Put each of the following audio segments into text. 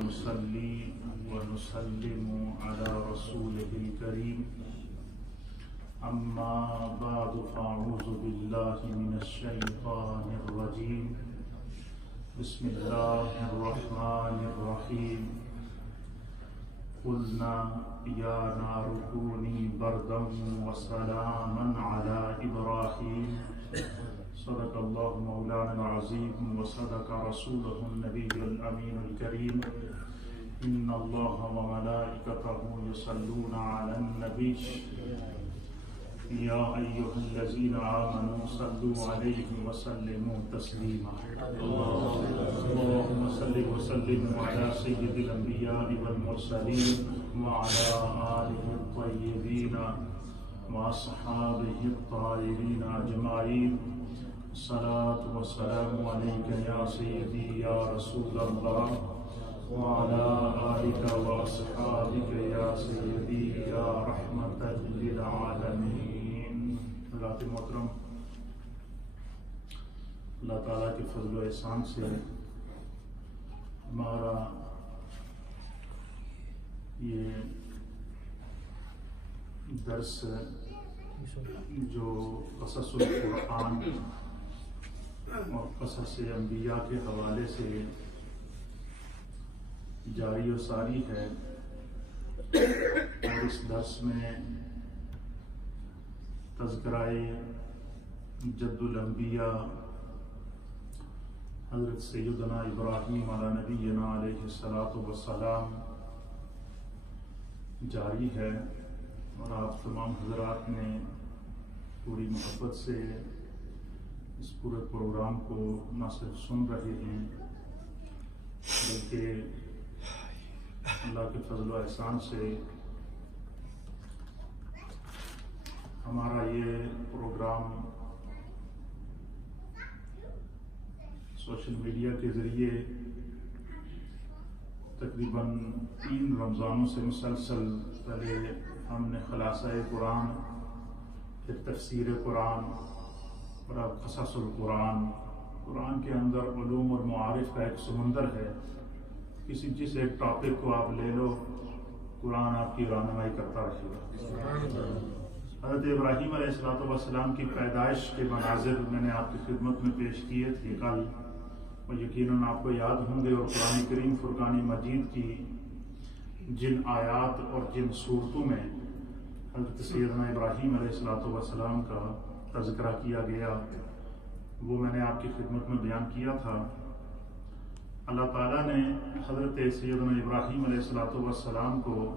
ونصلي ونسلم على رسوله الكريم أما بعد فأعوذ بالله من الشيطان الرجيم بسم الله الرحمن الرحيم قلنا يا نار كوني بردا وسلاما على إبراهيم صدق الله مولانا العظيم وصدق رسوله النبي الأمين الكريم إن الله وملائكته يصلون على النبي يا أيها الذين آمنوا صلوا عليه وسلموا تسليما اللهم صل وسلم على سيد الأنبياء والمرسلين وعلى آله الطيبين وأصحابه الطاهرين أجمعين الصلاة والسلام عليك يا سيدي يا رسول الله وعلى آلك وأصحابك يا سيدي يا رحمة للعالمين. حضرات محترم، اللہ تعالیٰ کے فضل و احسان سے ہمارا یہ درس جو قصص القرآن اور قصص انبیاء کے حوالے سے جاری و ساری ہے، اور اس درس میں تذکرہ جد الانبیاء حضرت سیدنا ابراہیم علیہ نبینا علیہ الصلاۃ والسلام جاری ہے، اور آپ تمام حضرات نے پوری محبت سے اس پورے پروگرام کو نہ صرف سن رہے ہیں بلکہ اللہ کے فضل و احسان سے ہمارا یہ پروگرام سوشل میڈیا کے ذریعے تقریباً 3 رمضانوں سے مسلسل، پہلے ہم نے خلاصہ قرآن، پھر تفسیر قرآن، اور اب قصص القرآن. قرآن کے اندر علوم اور معارف کا ایک سمندر ہے، جس ایک ٹاپک کو آپ لے لو قرآن آپ کی رہنمائی کرتا رہے گا. حضرت ابراہیم علیہ السلام کی پیدائش کے مناظر میں نے آپ کی خدمت میں پیش کیے تھے کل، اور یقیناً آپ کو یاد ہوں گے، اور قرآن کریم فرقان مجید کی جن آیات اور جن صورتوں میں حضرت سیدنا ابراہیم علیہ السلام کا تذکرہ کیا گیا وہ میں نے آپ کی خدمت میں بیان کیا تھا. اللہ تعالیٰ نے حضرت سیدنا ابراہیم علیہ السلام کو،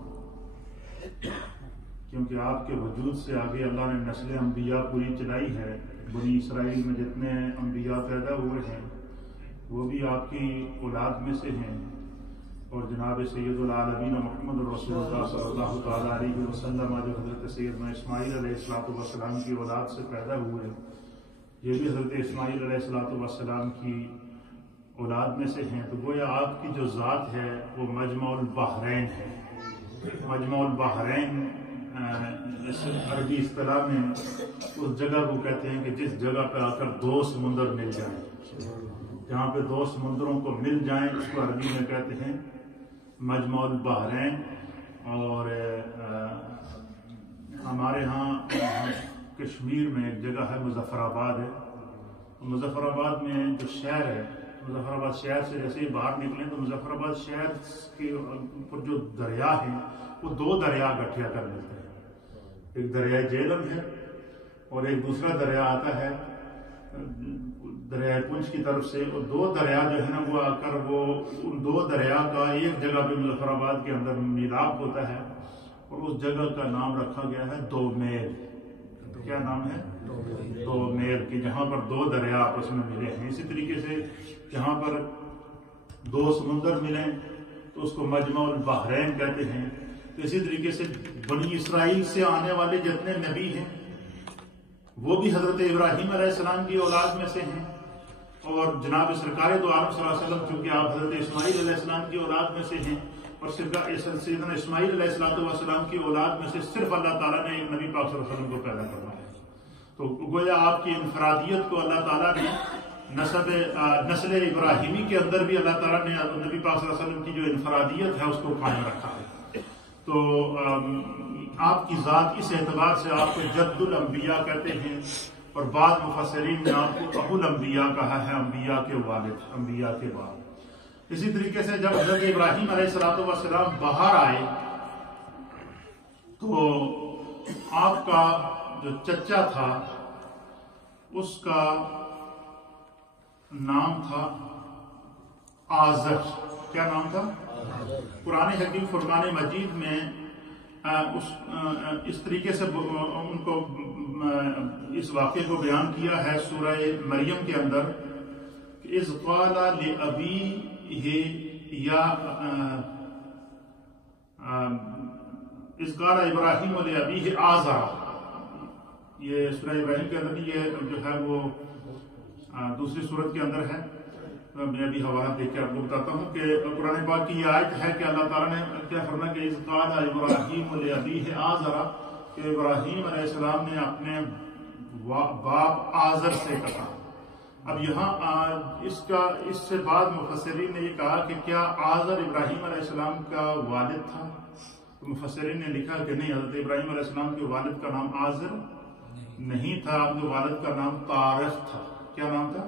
کیونکہ آپ کے وجود سے آگے اللہ نے نسل انبیاء پوری چلائی ہے، بنی اسرائیل میں جتنے انبیاء پیدا ہوئے ہیں وہ بھی آپ کی اولاد میں سے ہیں، اور جناب سید العالمین محمد رسول اللہ صلی اللہ تعالیٰ علیہ وسلم جو حضرت سیدنا اسماعیل علیہ السلام کی اولاد سے پیدا ہوئے، یہ بھی حضرت اسماعیل علیہ السلام کی اولاد میں سے ہیں. تو گویا آپ کی جو ذات ہے وہ مجمع البحرین ہے. مجمع البحرین عربی اصطلاح میں اس جگہ کو کہتے ہیں کہ جس جگہ پہ آ کر 2 سمندر مل جائیں، جہاں پہ 2 سمندروں کو مل جائیں اس کو عربی میں کہتے ہیں مجمع البحرین. اور ہمارے ہاں کشمیر میں ایک جگہ ہے مظفر آباد ہے. مظفر آباد میں جو شہر ہے، مظفر آباد شہر سے جیسے ہی باہر نکلیں تو مظفر آباد شہر کے اوپر جو دریا ہیں وہ 2 دریا گٹھیا کر لیتے ہیں. ایک دریائے جہلم ہے اور ایک دوسرا دریا آتا ہے دریائے پنچ کی طرف سے، اور 2 دریا جو ہے نا وہ آ کر وہ ان 2 دریا کا ایک جگہ پہ مظفر آباد کے اندر میلاب ہوتا ہے، اور اس جگہ کا نام رکھا گیا ہے 2 میل. کیا نام ہے؟ 2 میل، کہ جہاں پر 2 دریا آپس میں ملے ہیں. اسی طریقے سے جہاں پر 2 سمندر ملیں تو اس کو مجمع البحرین کہتے ہیں. تو اسی طریقے سے بنی اسرائیل سے آنے والے جتنے نبی ہیں وہ بھی حضرت ابراہیم علیہ السلام کی اولاد میں سے ہیں، اور جناب سرکار دو عالم صلی اللہ علیہ وسلم چونکہ آپ حضرت اسماعیل علیہ السلام کی اولاد میں سے ہیں، اور سیدنا اسماعیل علیہ السلام کی اولاد میں سے صرف اللہ تعالیٰ نے ایک نبی پاک صلی اللہ علیہ وسلم کو پیدا کروایا. تو گویا آپ کی انفرادیت کو اللہ تعالیٰ نے نسل ابراہیمی کے اندر بھی اللہ تعالیٰ نے نبی پاک صلی اللہ علیہ وسلم کی جو انفرادیت ہے اس کو قائم رکھا ہے. تو آپ کی ذات اس اعتبار سے آپ کو جد الانبیاء کہتے ہیں، اور بعض مفسرین نے آپ کو ابو الانبیاء کہا ہے، انبیاء کے والد، انبیاء کے بعد. اسی طریقے سے جب حضرت ابراہیم علیہ السلام باہر آئے تو آپ کا جو چچا تھا اس کا نام تھا آزر. کیا نام تھا؟ قرآن حکیم فرقان مجید میں اس طریقے سے ان کو اس واقعے کو بیان کیا ہے سورہ مریم کے اندر کہ اذ قال لأبیہ یا اذ قال ابراہیم لأبیہ آزر. یہ سورہ ابراہیم کے اندر یہ جو ہے وہ دوسری سورت کے اندر ہے. میں ابھی حوالہ دیکھ کے آپ کو بتاتا ہوں کہ قرآن پاک کی یہ آیت ہے کہ اللہ تعالیٰ نے کیا فرمایا کہ اذ قال ابراہیم لأبیہ آزر، کہ ابراہیم علیہ السلام نے اپنے باپ آزر سے کہا. اب یہاں اس سے بعد مفسرین نے یہ کہا کہ کیا آزر ابراہیم علیہ السلام کا والد تھا؟ تو مفسرین نے لکھا کہ نہیں، حضرت ابراہیم علیہ السلام کے والد کا نام آزر نہیں تھا، آپ کے والد کا نام طارق تھا. کیا نام تھا؟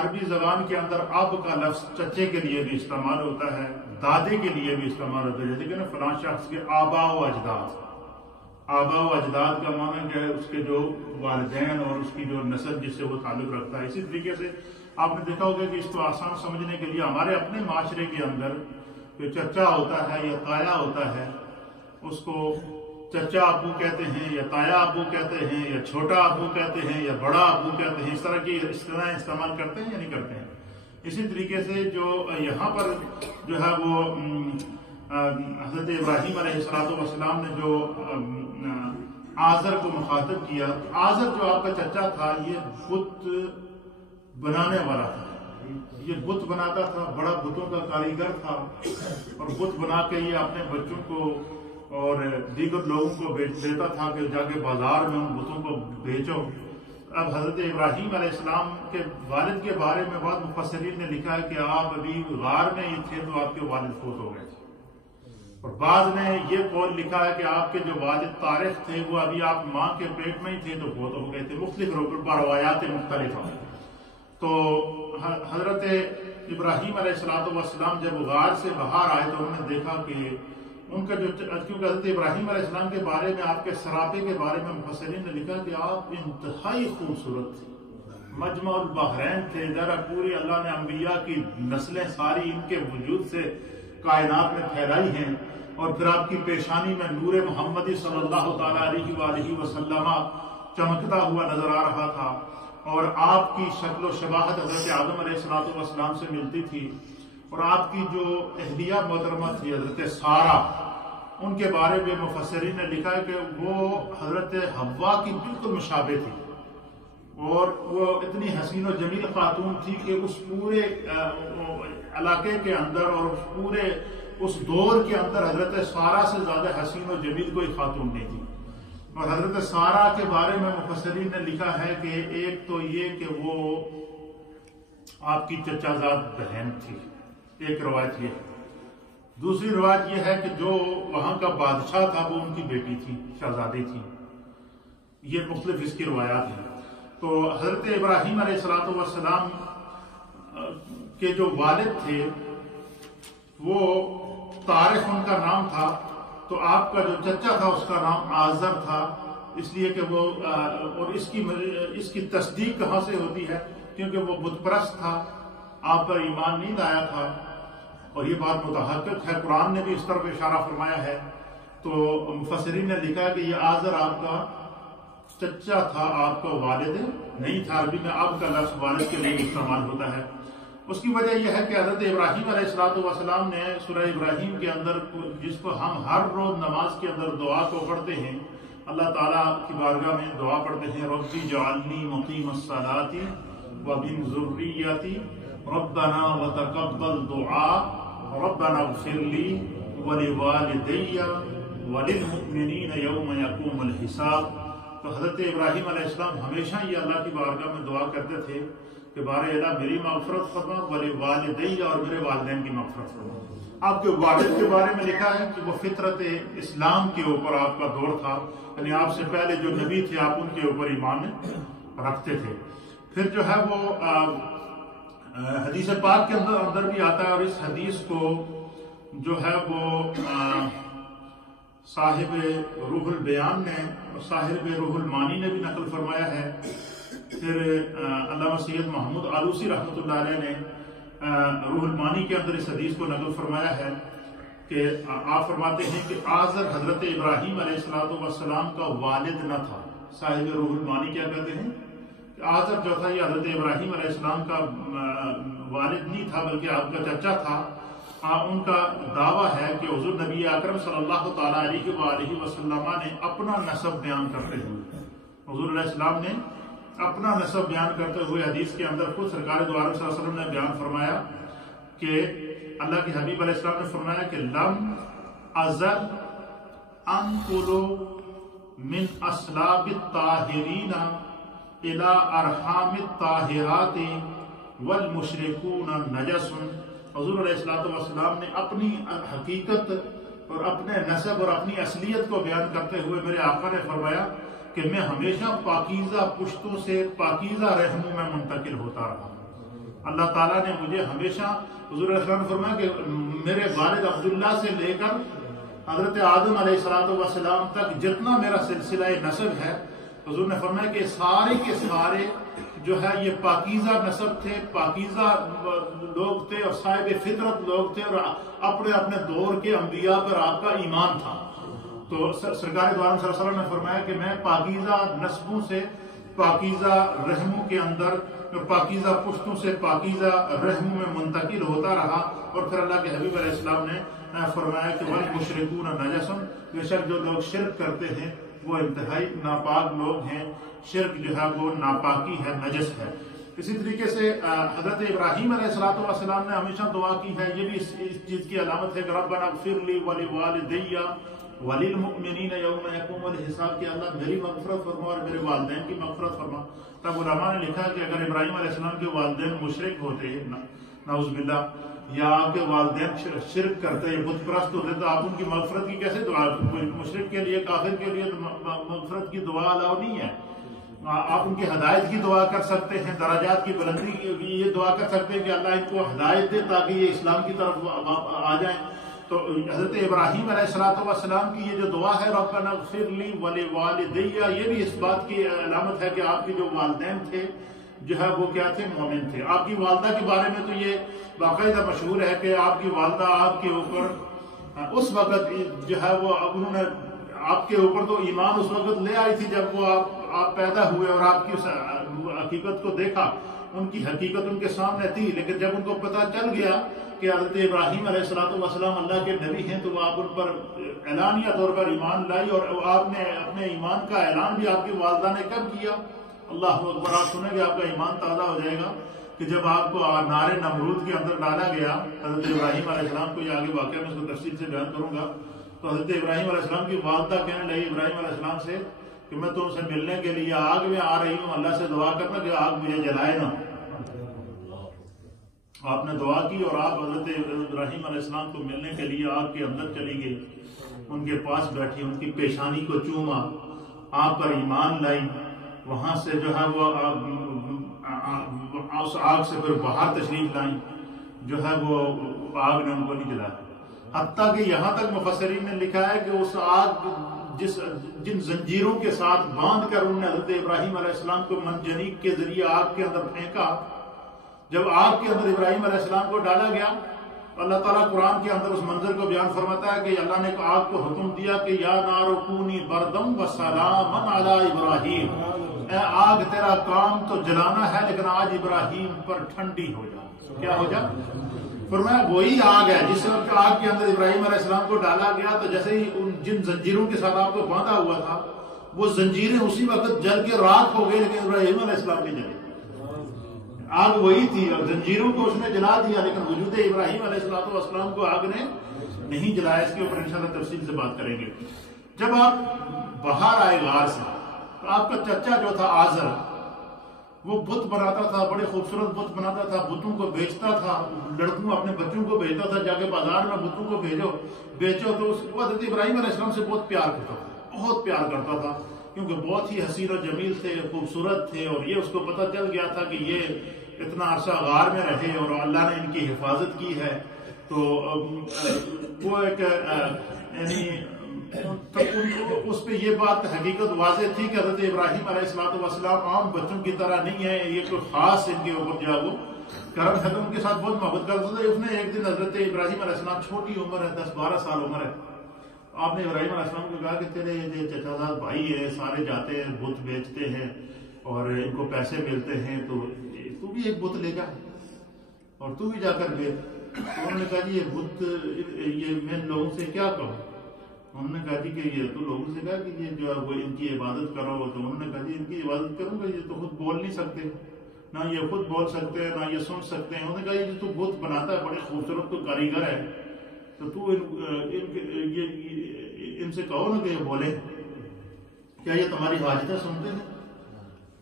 عربی زبان کے اندر اب کا لفظ چچے کے لیے بھی استعمال ہوتا ہے، دادے کے لیے بھی استعمال ہوتا ہے. جیسے کہ نا فلاں شخص کے آبا و اجداد. آبا و اجداد کا معنی کہ اس کے جو والدین اور اس کی جو نسل جس سے وہ تعلق رکھتا ہے. اسی طریقے سے آپ نے دیکھا ہوگا کہ اس کو آسان سمجھنے کے لیے ہمارے اپنے معاشرے کے اندر جو چچا ہوتا ہے یا تایا ہوتا ہے اس کو چچا ابو کہتے ہیں یا تایا ابو کہتے ہیں یا چھوٹا ابو کہتے ہیں یا بڑا ابو کہتے ہیں. اس طرح کی اصطلاحیں استعمال کرتے ہیں یا نہیں کرتے ہیں؟ اسی طریقے سے جو یہاں پر جو ہے وہ حضرت ابراہیم علیہ السلام نے جو آزر کو مخاطب کیا، آزر جو آپ کا چچا تھا یہ بت بنانے والا تھا. یہ بت بناتا تھا، بڑا بتوں کا کاریگر تھا، اور بت بنا کے یہ اپنے بچوں کو اور دیگر لوگوں کو بیچ دیتا تھا کہ جا کے بازار میں ان بتوں کو بیچو. اب حضرت ابراہیم علیہ السلام کے والد کے بارے میں بعض مفسرین نے لکھا ہے کہ آپ ابھی غار میں ہی تھے تو آپ کے والد فوت ہو گئے تھے، اور بعض نے یہ قول لکھا ہے کہ آپ کے جو والد طارق تھے وہ ابھی آپ ماں کے پیٹ میں ہی تھے تو فوت ہو گئے تھے. مختلف روایات مختلف ہیں. تو حضرت ابراہیم علیہ السلام جب غار سے باہر آئے تو انہوں نے دیکھا کہ ان کا جو کیونکہ حضرت ابراہیم علیہ السلام کے بارے میں آپ کے سراپے کے بارے میں مفسرین نے لکھا کہ آپ انتہائی خوبصورت تھے، مجمع البحرین تھے. ذرا پوری اللہ نے انبیاء کی نسلیں ساری ان کے وجود سے کائنات میں پھیلائی ہیں، اور پھر آپ کی پیشانی میں نور محمدی صلی اللہ تعالیٰ علیہ وآلہ وسلم چمکتا ہوا نظر آ رہا تھا، اور آپ کی شکل و شباہت حضرت آدم علیہ السلام سے ملتی تھی. اور آپ کی جو اہلیہ محترمہ تھی حضرت سارہ، ان کے بارے میں مفسرین نے لکھا ہے کہ وہ حضرت حوا کی بالکل مشابہ تھی، اور وہ اتنی حسین و جمیل خاتون تھی کہ اس پورے علاقے کے اندر اور اس دور کے اندر حضرت سارہ سے زیادہ حسین و جمیل کوئی خاتون نہیں تھی. اور حضرت سارہ کے بارے میں مفسرین نے لکھا ہے کہ ایک تو یہ کہ وہ آپ کی چچا زاد بہن تھی، ایک روایت یہ ہے. دوسری روایت یہ ہے کہ جو وہاں کا بادشاہ تھا وہ ان کی بیٹی تھی، شہزادی تھی. یہ مختلف اس کی روایات ہیں. تو حضرت ابراہیم علیہ السلام کے جو والد تھے وہ طارق ان کا نام تھا، تو آپ کا جو چچا تھا اس کا نام آزر تھا. اس لیے کہ وہ اور اس کی تصدیق کہاں سے ہوتی ہے؟ کیونکہ وہ بت پرست تھا، آپ پر ایمان نہیں لایا تھا، اور یہ بات متحقق ہے، قرآن نے بھی اس طرف اشارہ فرمایا ہے. تو مفسرین نے لکھا کہ یہ آزر آپ کا چچا تھا، آپ کا والد نہیں تھا. عربی میں اب کا لفظ والد کے لیے استعمال ہوتا ہے. اس کی وجہ یہ ہے کہ حضرت ابراہیم علیہ السلام نے سورہ ابراہیم کے اندر، جس کو ہم ہر روز نماز کے اندر دعا کو پڑھتے ہیں، اللہ تعالیٰ کی بارگاہ میں دعا پڑھتے ہیں، ربی جعلنی مقیم الصلاۃ ومن ذریتی ربنا وتقبل دعاء ربنا اغفر لی ولوالدی وللمؤمنین یوم یقوم الحساب. تو حضرت ابراہیم علیہ السلام ہمیشہ یہ اللہ کی بارگاہ میں دعا کرتے تھے کہ بار الہ میری مغفرت فرما ولی والدی اور میرے والدین کی مغفرت فرما. آپ کے والد کے بارے میں لکھا ہے کہ وہ فطرت اسلام کے اوپر آپ کا دور تھا، یعنی آپ سے پہلے جو نبی تھے آپ ان کے اوپر ایمان رکھتے تھے. پھر جو ہے وہ حدیث پاک کے اندر بھی آتا ہے، اور اس حدیث کو جو ہے وہ صاحب روح البیان نے اور صاحب روح المانی نے بھی نقل فرمایا ہے. پھر علامہ سید محمود آلوسی رحمۃ اللہ علیہ نے روح المانی کے اندر اس حدیث کو نقل فرمایا ہے کہ آپ فرماتے ہیں کہ آزر حضرت ابراہیم علیہ السلام کا والد نہ تھا. صاحب روح المانی کیا کہتے ہیں کہ آزر جو تھا یہ حضرت ابراہیم علیہ السلام کا والد نہیں تھا بلکہ آپ کا چچا تھا. ان کا دعویٰ ہے کہ حضور نبی اکرم صلی اللہ تعالیٰ علیہ وآلہ وسلم نے اپنا نسب بیان کرتے ہوئے حضور علیہ السلام نے اپنا نسب بیان کرتے ہوئے حدیث کے اندر خود سرکار دو عالم صلی اللہ علیہ وسلم نے بیان فرمایا کہ اللہ کے حبیب علیہ السلام نے فرمایا کہ لم ازل انقل من اصلاب الطاہرین الى ارحام الطاہرات والمشرکون نجس. حضور علیہ السلام نے اپنی حقیقت اور اپنے نسب اور اپنی اصلیت کو بیان کرتے ہوئے میرے آقا نے فرمایا کہ میں ہمیشہ پاکیزہ پشتوں سے پاکیزہ رحموں میں منتقل ہوتا رہا. اللہ تعالیٰ نے مجھے ہمیشہ حضور علیہ السلام نے فرمایا کہ میرے والد عبداللہ سے لے کر حضرت آدم علیہ السلام تک جتنا میرا سلسلہ نسب ہے، حضور نے فرمایا کہ سارے کے سارے جو ہے یہ پاکیزہ نسب تھے، پاکیزہ لوگ تھے اور صاحب فطرت لوگ تھے، اور اپنے اپنے دور کے انبیاء پر آپ کا ایمان تھا. تو سرکار دو عالم صلی اللہ علیہ وسلم نے فرمایا کہ میں پاکیزہ نسبوں سے پاکیزہ رحموں کے اندر، پاکیزہ پشتوں سے پاکیزہ رحموں میں منتقل ہوتا رہا. اور پھر اللہ کے حبیب علیہ السلام نے فرمایا کہ وَالْمُشْرِكُونَ نَجَسٌ، بے شک جو لوگ شرک کرتے ہیں وہ انتہائی ناپاک لوگ ہیں. شرک جو ہے وہ ناپاکی ہے، نجس ہے. اسی طریقے سے حضرت ابراہیم علیہ السلام نے ہمیشہ دعا کی ہے، یہ بھی اس چیز کی علامت ہے کہ ربنا اغفر لی ولوالدی وللمؤمنین یوم یقوم الحساب، کہ اللہ میری مغفرت فرما اور میرے والدین کی مغفرت فرما. تب علماء نے لکھا کہ اگر ابراہیم علیہ السلام کے والدین مشرک ہوتے نعوذ باللہ، یا آپ کے والدین شرک کرتے بت پرست ہوتے تو آپ ان کی مغفرت کی کیسے دعا؟ کوئی مشرک کے لیے، کافر کے لیے مغفرت کی دعا الاؤ نہیں ہے. آپ ان کی ہدایت کی دعا کر سکتے ہیں، درجات کی بلندی کی یہ دعا کر سکتے ہیں کہ اللہ ان کو ہدایت دے تاکہ یہ اسلام کی طرف آ جائیں. تو حضرت ابراہیم علیہ السلام کی یہ جو دعا ہے ربنا اغفر لی ولوالدی، یہ بھی اس بات کی علامت ہے کہ آپ کے جو والدین تھے جو ہے وہ کیا تھے؟ مومن تھے. آپ کی والدہ کے بارے میں تو یہ باقاعدہ مشہور ہے کہ آپ کی والدہ آپ کے اوپر اس وقت جو ہے وہ انہوں نے آپ کے اوپر تو ایمان اس وقت لے آئی تھی جب وہ آپ پیدا ہوئے اور آپ کی حقیقت کو دیکھا. ان کی حقیقت ان کے سامنے تھی، لیکن جب ان کو پتہ چل گیا کہ حضرت ابراہیم علیہ السلام اللہ کے نبی ہیں تو وہ آپ ان پر اعلانیہ طور پر ایمان لائی. اور آپ نے اپنے ایمان کا اعلان بھی آپ کی والدہ نے کب کیا؟ اللہ اکبر. آپ سنیں گے آپ کا ایمان تازہ ہو جائے گا کہ جب آپ کو نار نمرود کے اندر ڈالا گیا حضرت ابراہیم علیہ السلام کو، یہ آگے واقعہ میں اس کو تفصیل سے بیان کروں گا. تو حضرت ابراہیم علیہ السلام کی والدہ کہنے لگی ابراہیم علیہ السلام سے کہ میں تم سے ملنے کے لیے آگ میں آ رہی ہوں، اللہ سے دعا کرنا کہ آگ مجھے جلائے نہ. آپ نے دعا کی اور آپ حضرت ابراہیم علیہ السلام کو ملنے کے لیے آگ کے اندر چلی گئی، ان کے پاس بیٹھی، ان کی پیشانی کو چوما، آپ پر ایمان لائی. وہاں سے جو ہے وہ اس آگ سے پھر باہر تشریف لائیں، جو ہے وہ آگ نے ان کو نہیں جلایا. حتیٰ کہ یہاں تک مفسرین نے لکھا ہے کہ اس آگ جن زنجیروں کے ساتھ باندھ کر انہوں نے حضرت ابراہیم علیہ السلام کو منجنیق کے ذریعے آگ کے اندر پھینکا، جب آگ کے اندر ابراہیم علیہ السلام کو ڈالا گیا، اللہ تعالیٰ قرآن کے اندر اس منظر کو بیان فرماتا ہے کہ اللہ نے آگ کو حکم دیا کہ یا نار کونی بردم وسلاما علی ابراہیم، اے آگ تیرا کام تو جلانا ہے لیکن آج ابراہیم پر ٹھنڈی ہو جا. کیا ہو جا؟ فرمایا وہی آگ ہے جس وقت آگ کے اندر ابراہیم علیہ السلام کو ڈالا گیا تو جیسے ہی ان جن زنجیروں کے ساتھ آپ کو باندھا ہوا تھا وہ زنجیریں اسی وقت جل کے راکھ ہو گئی، لیکن ابراہیم علیہ السلام نہیں جلے. آگ وہی تھی اور زنجیروں کو اس نے جلا دیا، لیکن وجود ابراہیم علیہ السلام کو آگ نے نہیں جلایا. اس کے اوپر انشاءاللہ تفصیل سے بات کریں گے. جب آپ باہر آئے غار سے تو آپ کا چچا جو تھا آزر، وہ بت بناتا تھا، بڑے خوبصورت بت بناتا تھا، بتوں کو بیچتا تھا، لڑکوں اپنے بچوں کو بھیجتا تھا جا کے بازار میں بتوں کو بیچو تو اس کو حضرت ابراہیم علیہ السلام سے بہت پیار کرتا تھا، بہت پیار کرتا تھا، کیونکہ بہت ہی حسین و جمیل تھے، خوبصورت تھے، اور یہ اس کو پتہ چل گیا تھا کہ یہ اتنا عرصہ غار میں رہے اور اللہ نے ان کی حفاظت کی ہے، تو وہ ایک یعنی اس پہ یہ بات حقیقت واضح تھی کہ حضرت ابراہیم علیہ السلام عام بچوں کی طرح نہیں ہے، یہ کوئی خاص ان کے اوپر جو ہے وہ کرم ہے، ان کے ساتھ بہت محبت کرتا تھا۔ اس نے ایک دن حضرت ابراہیم علیہ السلام، چھوٹی عمر ہے، 10-12 سال عمر ہے، آپ نے ابراہیم علیہ السلام کو کہا کہ تیرے چچا زاد بھائی ہیں، سارے جاتے ہیں بت بیچتے ہیں اور ان کو پیسے ملتے ہیں، تو بھی ایک بت لے جا اور تو بھی جا کر بیچ۔ انہوں نے کہا جی یہ بت، یہ میں لوگوں سے کیا کہوں؟ انہوں نے کہا جی کہ یہ تو لوگوں سے کہا کہ یہ جو ہے وہ ان کی عبادت کرو، تو انہوں نے کہا جی ان کی عبادت کروں گا، یہ تو خود بول نہیں سکتے، نہ یہ خود بول سکتے ہیں نہ یہ سن سکتے ہیں۔ انہوں نے کہا یہ تو بت بناتا ہے، بڑے خوبصورت تو کاریگر ہے، تو تو ان سے کہو نا کہ یہ بولے، کیا یہ تمہاری حاجتیں سنتے ہیں؟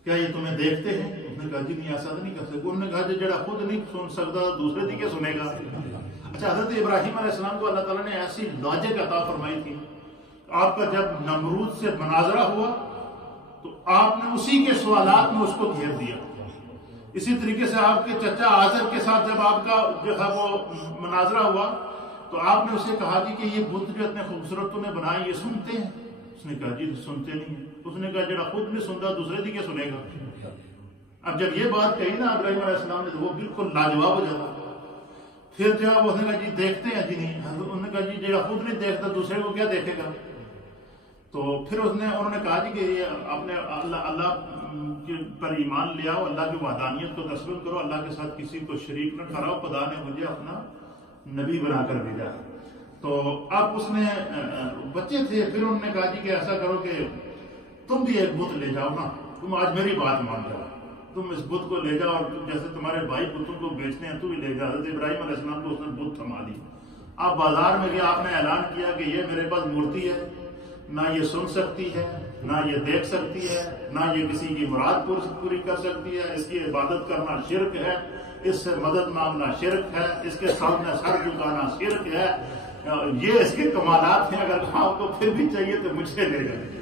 کیا یہ تمہیں دیکھتے ہیں؟ اس نے کہا جی نہیں ایسا تو نہیں کر سکتے۔ انہوں نے کہا جڑا خود نہیں سن سکتا دوسرے دی کیا سنے گا؟ اچھا، حضرت ابراہیم علیہ السلام کو اللہ تعالیٰ نے ایسی لاجک عطا فرمائی تھی، آپ کا جب نمرود سے مناظرہ ہوا تو آپ نے اسی کے سوالات میں اس کو گھیر دیا۔ اسی طریقے سے آپ کے چچا آزر کے ساتھ جب آپ کا جو ہے وہ مناظرہ ہوا تو آپ نے اسے کہا جی کہ یہ بت جو اتنے خوبصورت تو نے بنائے یہ سنتے ہیں؟ اس نے کہا جی سنتے نہیں ہیں۔ اس نے کہا جڑا خود نہیں سنتا دوسرے دی کیا سنے گا؟ اب جب یہ بات کہی نا ابراہیم علیہ السلام نے تو وہ بالکل لاجواب ہو جاتا۔ پھر جو ہے وہ نے کہا جی دیکھتے ہیں جی نہیں، انہوں نے کہا جی جڑا خود نہیں دیکھتا دوسرے کو کیا دیکھے گا؟ تو پھر انہوں نے کہا جی کہ یہ اپنے اللہ پر ایمان لے آؤ، اللہ کی وحدانیت کو تسلیم کرو، اللہ کے ساتھ کسی کو شریک نہ ٹھہراؤ، خدا نے مجھے اپنا نبی بنا کر بھیجا۔ تو اب اس نے بچے تھے، پھر انہوں نے کہا جی کہ ایسا کرو کہ تم بھی ایک بت لے جاؤ نا، تم آج میری بات مان جاؤ، تم اس بت کو لے جاؤ اور جیسے تمہارے بھائی بتوں کو بیچتے ہیں تو بھی لے جاؤ۔ حضرت ابراہیم علیہ السلام کو اس نے بت تھما دی۔ آپ بازار میں گیا، آپ نے اعلان کیا کہ یہ میرے پاس مورتی ہے، نہ یہ سن سکتی ہے، نہ یہ دیکھ سکتی ہے، نہ یہ کسی کی مراد پوری کر سکتی ہے، اس کی عبادت کرنا شرک ہے، اس سے مدد مانگنا شرک ہے، اس کے سامنے سر جھکانا شرک ہے، یہ اس کے کمالات ہیں، اگر آپ کو پھر بھی چاہیے تو مجھ سے لے جائیں۔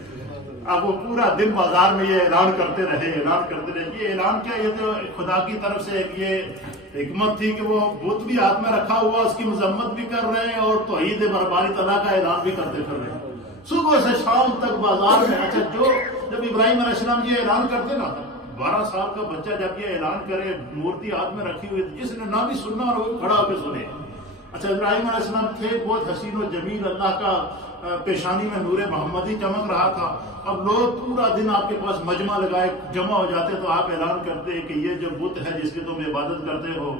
اب وہ پورا دن بازار میں یہ اعلان کرتے رہے۔ یہ اعلان کیا، یہ تو خدا کی طرف سے ایک یہ حکمت تھی کہ وہ بت بھی ہاتھ میں رکھا ہوا، اس کی مذمت بھی کر رہے ہیں اور توحید برباری تعالیٰ کا اعلان بھی کرتے پھر رہے ہیں صبح سے شام تک بازار میں۔ اچھا، جب ابراہیم علیہ السلام یہ اعلان کرتے نا، 12 سال کا بچہ جب یہ اعلان کرے، مورتی ہاتھ میں رکھی ہوئی، جس نے نہ بھی سننا اور وہ کھڑا ہو کے سنے۔ اچھا، ابراہیم علیہ السلام تھے بہت حسین و جمیل، اللہ کا پیشانی میں نور محمدی چمک رہا تھا۔ اب لوگ پورا دن آپ کے پاس مجمع لگائے جمع ہو جاتے تو آپ اعلان کرتے کہ یہ جو بت ہے جس کی تم عبادت کرتے ہو،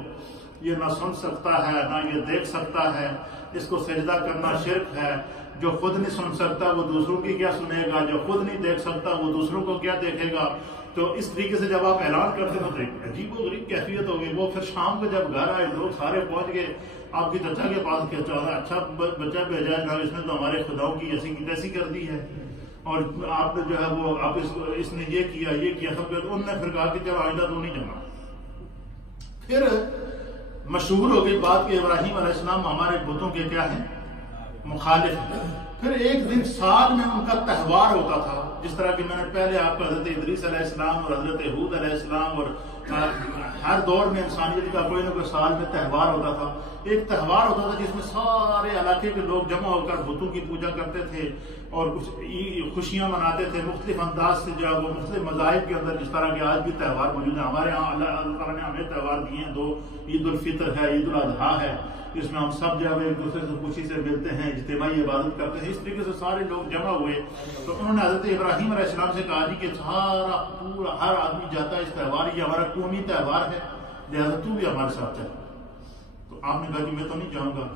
یہ نہ سن سکتا ہے نہ یہ دیکھ سکتا ہے، اس کو سجدہ کرنا شرک ہے، جو خود نہیں سن سکتا وہ دوسروں کی کیا سنے گا، جو خود نہیں دیکھ سکتا وہ دوسروں کو کیا دیکھے گا۔ تو اس طریقے سے جب آپ اعلان کرتے ہیں تو ایک عجیب و غریب کیفیت ہو گئی۔ وہ پھر شام کو جب گھر آئے، لوگ سارے پہنچ گئے آپ کی چچا کے پاس کہ اچھا بچہ بھیجا ہے، اس نے تو ہمارے خداؤں کی ایسی کی تیسی کر دی ہے، اور آپ نے جو ہے وہ آپ اس نے یہ کیا سب کیا۔ تو انہوں نے پھر کہا کہ چلو آئندہ تو نہیں جانا۔ پھر مشہور ہو گئی بات کہ ابراہیم علیہ السلام ہمارے بتوں کے کیا ہیں، مخالف ہیں۔ پھر ایک دن سال میں ان کا تہوار ہوتا تھا، جس طرح کہ میں نے پہلے آپ کو حضرت ادریس علیہ السلام اور حضرت ہود علیہ السلام اور ہر دور میں انسانیت کا کوئی نہ کوئی سال میں تہوار ہوتا تھا۔ ایک تہوار ہوتا تھا جس میں سارے علاقے کے لوگ جمع ہو کر بتوں کی پوجا کرتے تھے اور کچھ خوشیاں مناتے تھے مختلف انداز سے، جو ہے وہ مختلف مذاہب کے اندر، جس طرح کے آج بھی تہوار موجود ہیں۔ ہمارے یہاں اللہ تعالیٰ نے ہمیں تہوار دیے ہیں 2، عید الفطر ہے، عید الاضحیٰ ہے، جس میں ہم سب جو ہے ایک دوسرے سے خوشی سے ملتے ہیں، اجتماعی عبادت کرتے ہیں۔ اس طریقے سے سارے لوگ جمع ہوئے تو انہوں نے حضرت ابراہیم علیہ السلام سے کہا جی کہ پورا ہر آدمی جاتا ہے اس تہوار، یہ ہمارا قومی تہوار ہے، لہٰذا تو بھی ہمارے ساتھ چل۔ تو آپ نے کہا کہ میں تو نہیں جاؤں گا،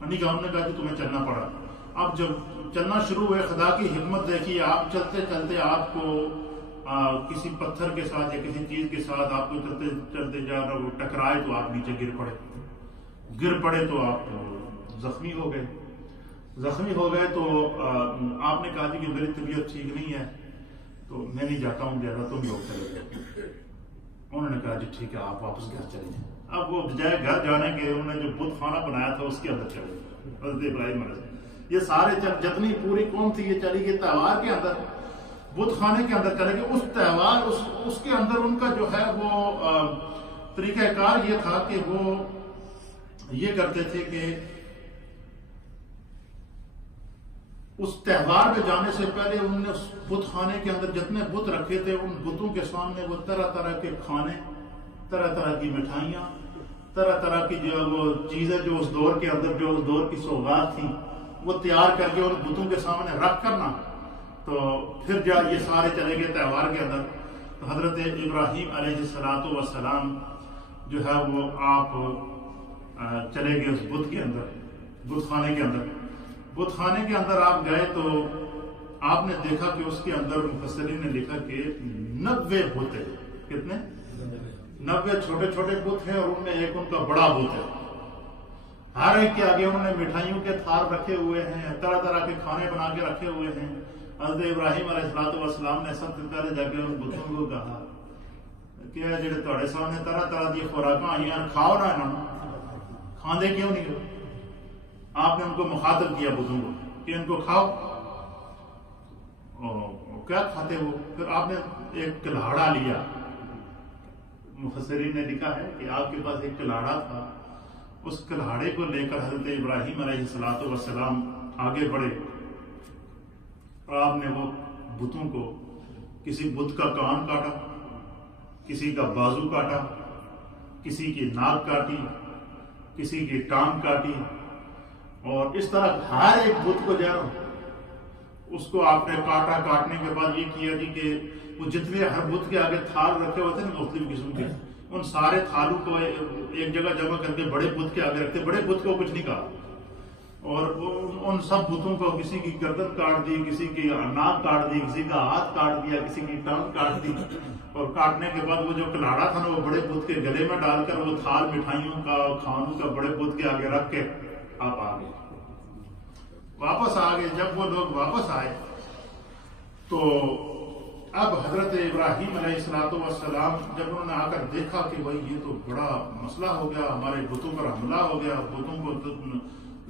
نہیں کہا، انہوں نے کہا کہ تمہیں چلنا پڑا۔ اب جب چلنا شروع ہوئے، خدا کی حکمت دیکھیے، آپ چلتے چلتے آپ کو کسی پتھر کے ساتھ یا کسی چیز کے ساتھ آپ کو چلتے چلتے جانا وہ ٹکرائے تو آپ نیچے گر پڑے تو آپ زخمی ہو گئے تو آپ نے کہا جی کہ میری طبیعت ٹھیک نہیں ہے۔ تو میں نہیں جاتا ہوں زیادہ، تم لوگ چلے جاؤ۔ انہوں نے کہا جی ٹھیک ہے آپ واپس گھر چلے جائیں۔ اب وہ بجائے گھر جانے کے انہوں نے جو بت خانہ بنایا تھا اس کے اندر چلے گئے حضرت ابراہیم علیہ السلام۔ یہ سارے جتنی پوری قوم تھی یہ چلی گئی تہوار کے اندر، بت خانے کے اندر چلے گئے۔ اس تہوار اس کے اندر ان کا جو ہے وہ طریقہ کار یہ تھا کہ وہ یہ کرتے تھے کہ اس تہوار میں جانے سے پہلے انہوں نے اس بت خانے کے اندر جتنے بت رکھے تھے ان بتوں کے سامنے وہ طرح طرح کے کھانے، طرح طرح کی مٹھائیاں، طرح طرح کی جو وہ چیزیں جو اس دور کے اندر جو اس دور کی سوغات تھیں وہ تیار کر کے ان بتوں کے سامنے رکھ کرنا۔ تو پھر جب یہ سارے چلے گئے تہوار کے اندر تو حضرت ابراہیم علیہ السلام جو ہے وہ آپ چلے گئے اس بت کے اندر، بت خانے کے اندر۔ بت خانے کے اندر آپ گئے تو آپ نے دیکھا کہ اس کے اندر مفسرین نے لکھا کہ 90 بت ہیں۔ کتنے؟ 90 چھوٹے چھوٹے بت ہیں اور ان میں ایک ان کا بڑا بت ہے۔ ہر ایک کے آگے انہوں نے مٹھائیوں کے تھال رکھے ہوئے ہیں، طرح طرح کے کھانے بنا کے رکھے ہوئے ہیں۔ حضرت ابراہیم علیہ السلام نے سب سے پہلے جا کے ان بتوں کو کہا کہ جڑے تہاڈے سامنے طرح طرح دی خوراکاں آئیاں کھاؤ نہ انہوں کھاندے کیوں نہیں ہو؟ آپ نے ان کو مخاطب کیا بتوں کو کہ ان کو کھاؤ، کیا کھاتے ہو؟ پھر آپ نے ایک کلاڑا لیا، مفسرین نے لکھا ہے کہ آپ کے پاس ایک کلاڑا تھا، اس کلاڑے کو لے کر حضرت ابراہیم علیہ السلام آگے بڑھے اور آپ نے وہ بتوں کو کسی بت کا کان کاٹا، کسی کا بازو کاٹا، کسی کی ناک کاٹی، کسی کی ٹانگ کاٹی، اور اس طرح ہر ایک بت کو جو اس کو آپ نے کاٹا۔ کاٹنے کے بعد یہ کیا جی کہ وہ جتنے ہر بت کے آگے تھال رکھے ہوتے ہیں نا مختلف قسم کے، ان سارے تھالوں کو ایک جگہ جمع کر کے بڑے بت کے آگے رکھتے، بڑے بت کو کچھ نہیں کہا، اور ان سب بتوں کو کسی کی گردن کاٹ دی، کسی کی ناک کاٹ دی، کسی کا ہاتھ کاٹ دیا، کسی کی ٹانگ کاٹ دی، اور کاٹنے کے بعد وہ جو کلاڑا تھا نا وہ بڑے بت کے گلے میں ڈال کر وہ تھال مٹھائیوں کا کھانوں کا بڑے بت کے آگے رکھ کے آپ آ گئے، واپس آ گئے۔ جب وہ لوگ واپس آئے تو اب حضرت ابراہیم علیہ السلام جب انہوں نے آ کر دیکھا کہ بھائی یہ تو بڑا مسئلہ ہو گیا، ہمارے بتوں پر حملہ ہو گیا، بتوں کو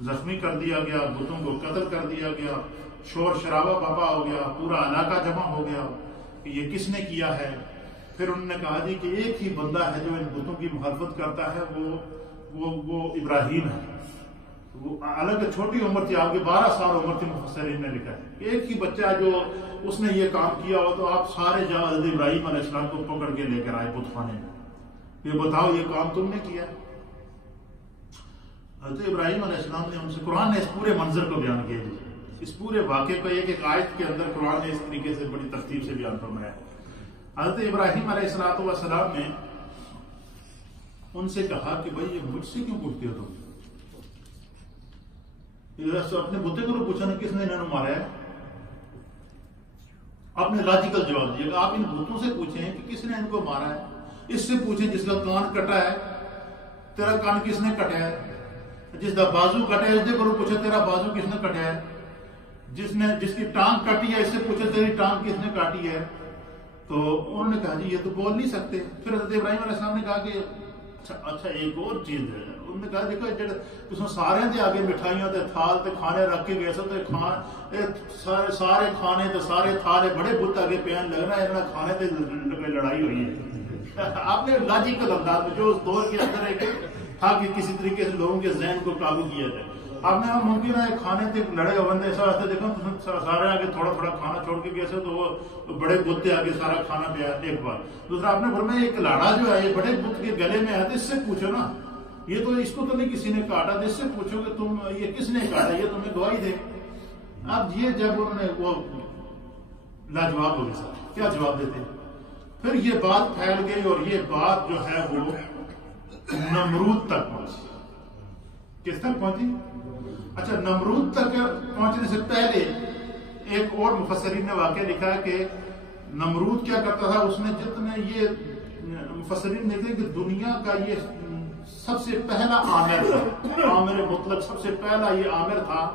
زخمی کر دیا گیا، بتوں کو قتل کر دیا گیا، شور شرابہ برپا ہو گیا، پورا علاقہ جمع ہو گیا کہ یہ کس نے کیا ہے۔ پھر انہوں نے کہا جی کہ ایک ہی بندہ ہے جو ان بتوں کی مخالفت کرتا ہے، وہ ابراہیم ہے۔ وہ الگ چھوٹی عمر تھی، آپ کی 12 سال عمر تھی، مفسرین نے لکھا ہے ایک ہی بچہ جو اس نے یہ کام کیا ہو، تو آپ سارے جا حضرت ابراہیم علیہ السلام کو پکڑ کے لے کر آئے بت خانے میں، یہ بتاؤ یہ کام تم نے کیا۔ حضرت ابراہیم علیہ السلام نے ان سے، قرآن نے اس پورے منظر کو بیان کیا، اس پورے واقعے کو ایک ایک آیت کے اندر قرآن نے اس طریقے سے بڑی ترتیب سے بیان فرمایا۔ حضرت ابراہیم علیہ السلام نے ان سے کہا کہ بھائی یہ مجھ سے کیوں پوچھتے ہو تم؟ اپنے بتوں کو پوچھا نا کس نے انہوں نے مارا ہے، آپ نے لاجیکل جواب دیا۔ آپ ان بتوں سے پوچھیں کہ کس نے ان کو مارا ہے، اس سے پوچھیں جس کا کان کٹا ہے تیرا کان کس نے کٹا ہے، جس کا بازو کٹا ہے اس سے پوچھے تیرا بازو کس نے کٹا ہے، جس کی ٹانگ کٹی ہے اس سے پوچھے تیری ٹانگ کس نے کاٹی ہے۔ تو انہوں نے کہا جی یہ تو بول نہیں سکتے۔ پھر حضرت ابراہیم علیہ السلام نے کہا کہ اچھا ایک اور چیز ہے، انہوں نے کہا دیکھو جڑے سارے دے آگے مٹھائیاں تے تھال تے کھانے رکھ کے گئے سو سارے کھانے تے سارے تھال بڑے بت آگے پیان لگنا ہے، کھانے تے لڑائی ہوئی ہے۔ آپ نے لاجیکل انداز میں جو اس دور کے اندر ایک تھا کہ کسی طریقے سے لوگوں کے ذہن کو قابو کیا جائے، آپ نے ممکن ہے کھانے تے لڑے ہوئے ایسا واسطے دیکھو سارے آگے تھوڑا تھوڑا کھانا چھوڑ کے گئے تو وہ بڑے بت آگے سارا کھانا پیا ایک بار۔ دوسرا آپ نے فرمایا یہ کلاڑا جو ہے یہ بڑے بت کے گلے میں ہے تو اس سے پوچھو نا، یہ تو اس کو تو نہیں کسی نے کاٹا، تو اس سے پوچھو کہ تم یہ کس نے کاٹا، یہ تمہیں گواہی دے۔ اب یہ جب انہوں نے وہ لاجواب ہو گئے سر کیا جواب دیتے، پھر یہ بات پھیل گئی اور یہ بات جو ہے وہ نمرود تک پہنچی۔ کس تک پہنچی؟ اچھا نمرود تک پہنچنے سے پہلے ایک اور مفسرین نے واقعہ لکھا ہے کہ نمرود کیا کرتا تھا، اس نے جتنے یہ مفسرین نے لکھا کہ دنیا کا یہ سب سے پہلا عامر تھا، عامر مطلق سب سے پہلا یہ عامر تھا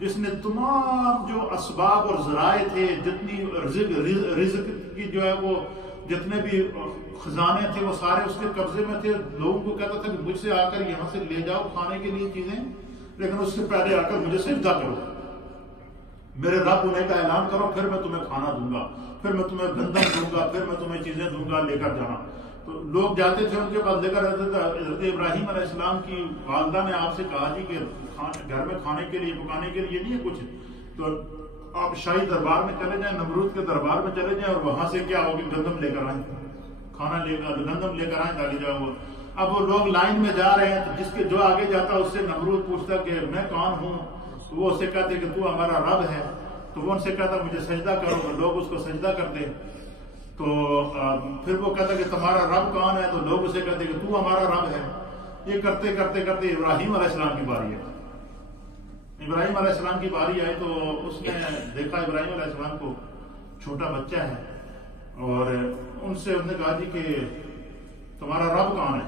جس نے تمام جو اسباب اور ذرائع تھے، جتنی رزق کی جو ہے وہ جتنے بھی خزانے تھے وہ سارے اس کے قبضے میں تھے. لوگوں کو کہتا تھا کہ مجھ سے آ کر یہاں سے لے جاؤ کھانے کے لیے چیزیں، لیکن اس سے پہلے آ کر مجھے سجدہ کرو، میرے رب ہونے کا اعلان کرو، پھر میں تمہیں کھانا دوں گا، پھر میں تمہیں گندم دوں گا، پھر میں تمہیں چیزیں دوں گا، لے کر جانا. تو لوگ جاتے تھے ان کے پاس لے کر رہتے تھے. حضرت ابراہیم علیہ السلام کی والدہ نے آپ سے کہا جی کہ گھر میں کھانے کے لیے پکانے کے لیے نہیں ہے کچھ، تو آپ شاہی دربار میں چلے جائیں، نمرود کے دربار میں چلے جائیں اور وہاں سے کیا ہوگی گندم لے کر آئیں، کھانا لے کر گندم لے کر آئیں تاکہ جاؤ وہ. اب وہ لوگ لائن میں جا رہے ہیں تو جس کے جو آگے جاتا اس سے نمرود پوچھتا کہ میں کون ہوں، وہ اسے کہتے کہ تو ہمارا رب ہے. تو وہ ان سے کہتا مجھے سجدہ کرو، تو لوگ اس کو سجدہ کرتے. تو پھر وہ کہتا کہ تمہارا رب کون ہے، تو لوگ اسے کہتے کہ تو ہمارا رب ہے. یہ کرتے کرتے کرتے ابراہیم علیہ السلام کی باری ہے. ابراہیم علیہ السلام کی باری آئی تو اس نے دیکھا ابراہیم علیہ السلام کو چھوٹا بچہ ہے، اور ان سے اس نے کہا جی کہ تمہارا رب کون ہے؟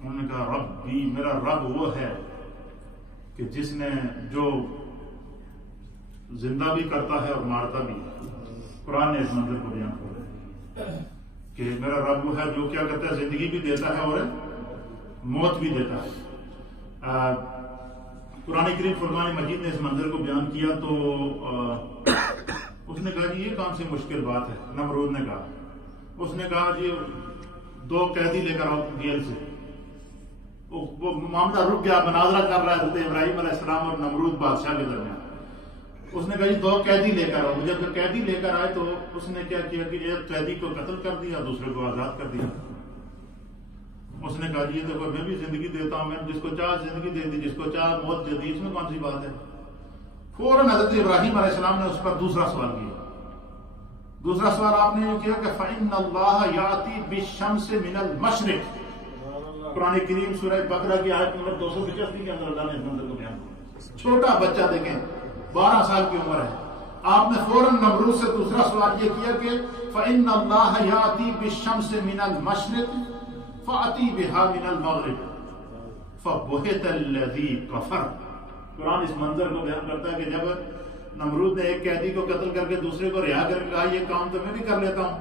انہوں نے کہا رب بھی میرا رب وہ ہے کہ جس نے جو زندہ بھی کرتا ہے اور مارتا بھی ہے. قرآن نے اس منظر کو بیان کیا کہ میرا رب وہ ہے جو کیا کرتا ہے، زندگی بھی دیتا ہے اور موت بھی دیتا ہے. قرآن کریم فرقان مجید نے اس منظر کو بیان کیا تو اس نے کہا جی یہ کون سی مشکل بات ہے. نمرود نے کہا، اس نے کہا جی 2 قیدی لے کر آؤ جیل سے. وہ معاملہ رک گیا، مناظرہ کر رہا ہے حضرت ابراہیم علیہ السلام اور نمرود بادشاہ کے درمیان. اس نے کہا جی 2 قیدی لے کر آؤ. جب قیدی لے کر آئے تو اس نے کیا کیا کہ ایک قیدی کو قتل کر دیا، دوسرے کو آزاد کر دیا. اس نے کہا جی دیکھو میں بھی زندگی دیتا ہوں، میں جس کو چاہ زندگی دے دی، جس کو چاہ موت دے دی، اس میں کون سی بات ہے. فوراً حضرت ابراہیم علیہ السلام نے اس پر دوسرا سوال کیا. دوسرا سوال آپ نے یہ کیا کہ فَإِنَّ اللَّهَ يَأْتِي بِالشَّمْسِ مِنَ الْمَشْرِقِ. قرآن کریم سورہ بقرہ کی آیت نمبر 285 کے اندر اللہ نے اس منظر کو بیان کیا. چھوٹا بچہ دیکھیں 12 سال کی عمر ہے. آپ نے فوراً نمرود سے دوسرا سوال یہ کیا کہ فَإِنَّ اللَّهَ يَأْتِي بِالشَّمْسِ مِنَ الْمَشْرِقِ فَأَتِي بِهَا مِنَ الْمَغْرِبِ فَبُهِتَ الَّذِي كَفَرَ. قرآن اس منظر کو بیان کرتا ہے کہ جب نمرود نے ایک قیدی کو قتل کر کے دوسرے کو رہا کر کے کہا یہ کام تو میں بھی کر لیتا ہوں،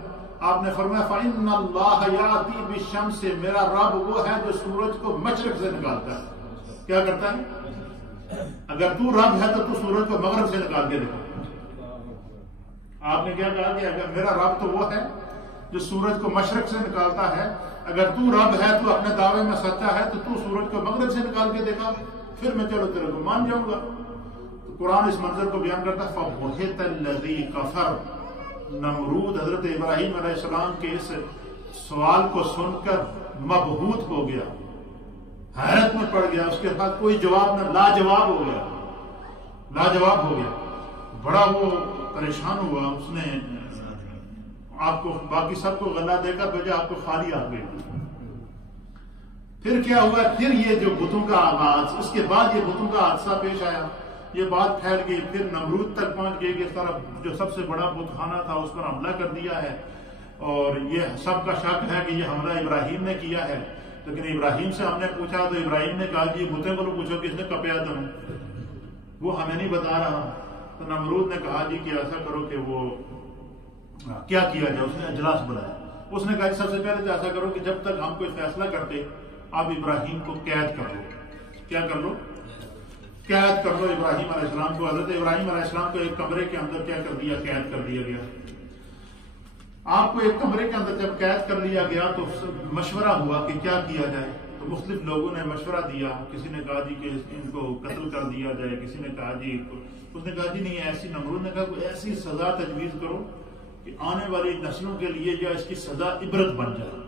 آپ نے فرمایا فَإِنَّ اللَّهَ يَأْتِي بِالشَّمْسِ، میرا رب وہ ہے جو سورج کو مشرق سے نکالتا ہے. کیا کرتا ہے؟ اگر تو رب ہے تو سورج کو مغرب سے نکال کے دکھا. آپ نے کیا کہا کہ اگر میرا رب تو وہ ہے جو سورج کو مشرق سے نکالتا ہے، اگر تو رب ہے تو اپنے دعوے میں سچا ہے تو سورج کو مغرب سے نکال کے دیکھا، پھر میں چلو تیرے کو مان جاؤں گا. تو قرآن اس منظر کو بیان کرتا ہے فَبُهِتَ الَّذِي كَفَرَ. نمرود حضرت ابراہیم علیہ السلام کے اس سوال کو سن کر مبہوت ہو گیا، حیرت میں پڑ گیا. اس کے بعد کوئی جواب نہ، لاجواب ہو گیا، لاجواب ہو گیا. بڑا وہ پریشان ہوا. اس نے آپ کو باقی سب کو غلہ دے کر بھیجا، آپ کو خالی آ گئی. پھر کیا ہوا؟ پھر یہ جو بتوں کا آغاز، اس کے بعد یہ بتوں کا حادثہ پیش آیا، یہ بات پھیل گئی، پھر نمرود تک پہنچ گئی کہ اس طرح جو سب سے بڑا بت خانہ تھا اس پر حملہ کر دیا ہے، اور یہ سب کا شک ہے کہ یہ حملہ ابراہیم نے کیا ہے. لیکن ابراہیم سے ہم نے پوچھا تو ابراہیم نے کہا جی بتیں کو پوچھو کس نے کپیا تم، وہ ہمیں نہیں بتا رہا. تو نمرود نے کہا جی کہ ایسا کرو کہ وہ کیا کیا جائے. اس نے اجلاس بلایا. اس نے کہا سب سے پہلے تو ایسا کرو کہ جب تک ہم کوئی فیصلہ کرتے آپ ابراہیم کو قید کر لو. کیا کر لو؟ قید کر لو ابراہیم علیہ السلام کو. حضرت ابراہیم علیہ السلام کو ایک کمرے کے اندر کیا کر دیا؟ قید کر دیا گیا. آپ کو ایک کمرے کے اندر جب قید کر لیا گیا تو مشورہ ہوا کہ کیا کیا جائے. تو مختلف لوگوں نے مشورہ دیا. کسی نے کہا جی کہ ان کو قتل کر دیا جائے، کسی نے کہا جی، اس نے کہا جی نہیں ایسی، نمرود نے کہا کوئی ایسی سزا تجویز کرو کہ آنے والی نسلوں کے لیے یا اس کی سزا عبرت بن جائے.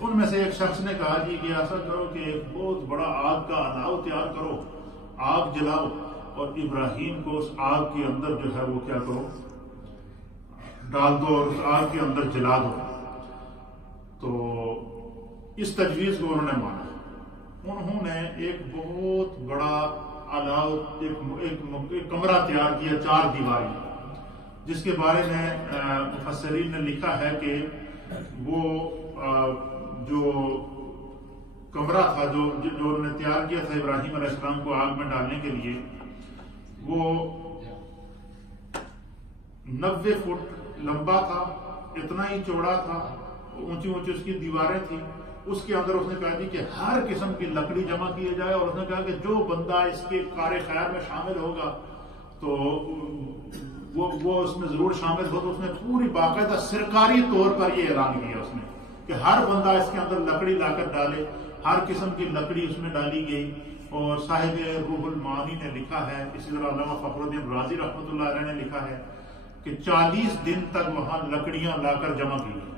ان میں سے ایک شخص نے کہا جی کہ ایسا کرو کہ ایک بہت بڑا آگ کا الاؤ تیار کرو، آگ جلاؤ اور ابراہیم کو اس آگ کے اندر جو ہے وہ کیا کرو، ڈال دو اور اس آگ کے اندر جلا دو. تو اس تجویز کو انہوں نے مانا. انہوں نے ایک بہت بڑا الاؤ، ایک کمرہ تیار کیا 4 دیواری، جس کے بارے میں مفسرین نے لکھا ہے کہ وہ جو کمرہ تھا جو انہوں نے تیار کیا تھا ابراہیم علیہ السلام کو آگ میں ڈالنے کے لیے، وہ 90 فٹ لمبا تھا، اتنا ہی چوڑا تھا، اونچی اونچی اس کی دیواریں تھیں. اس کے اندر اس نے کہا کہ ہر قسم کی لکڑی جمع کی جائے، اور اس نے کہا کہ جو بندہ اس کے کار خیر میں شامل ہوگا تو وہ اس میں ضرور شامل ہو. تو اس نے پوری باقاعدہ سرکاری طور پر یہ اعلان کیا اس نے کہ ہر بندہ اس کے اندر لکڑی لا کر ڈالے. ہر قسم کی لکڑی اس میں ڈالی گئی. اور صاحب روح المعانی نے لکھا ہے، اسی طرح علامہ فخر الدین رازی رحمۃ اللہ علیہ نے لکھا ہے کہ 40 دن تک وہاں لکڑیاں لا کر جمع کی گئی.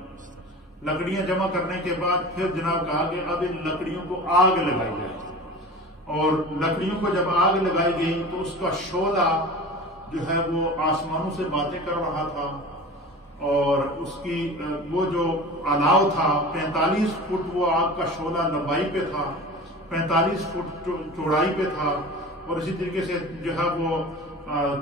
لکڑیاں جمع کرنے کے بعد پھر جناب کہا کہ اب ان لکڑیوں کو آگ لگائی جائے. اور لکڑیوں کو جب آگ لگائی گئی تو اس کا شعلہ جو ہے وہ آسمانوں سے باتیں کر رہا تھا. اور اس کی وہ جو الاؤ تھا 45 فٹ وہ آگ کا شعلہ لمبائی پہ تھا، 45 فٹ چوڑائی پہ تھا. اور اسی طریقے سے جو ہے وہ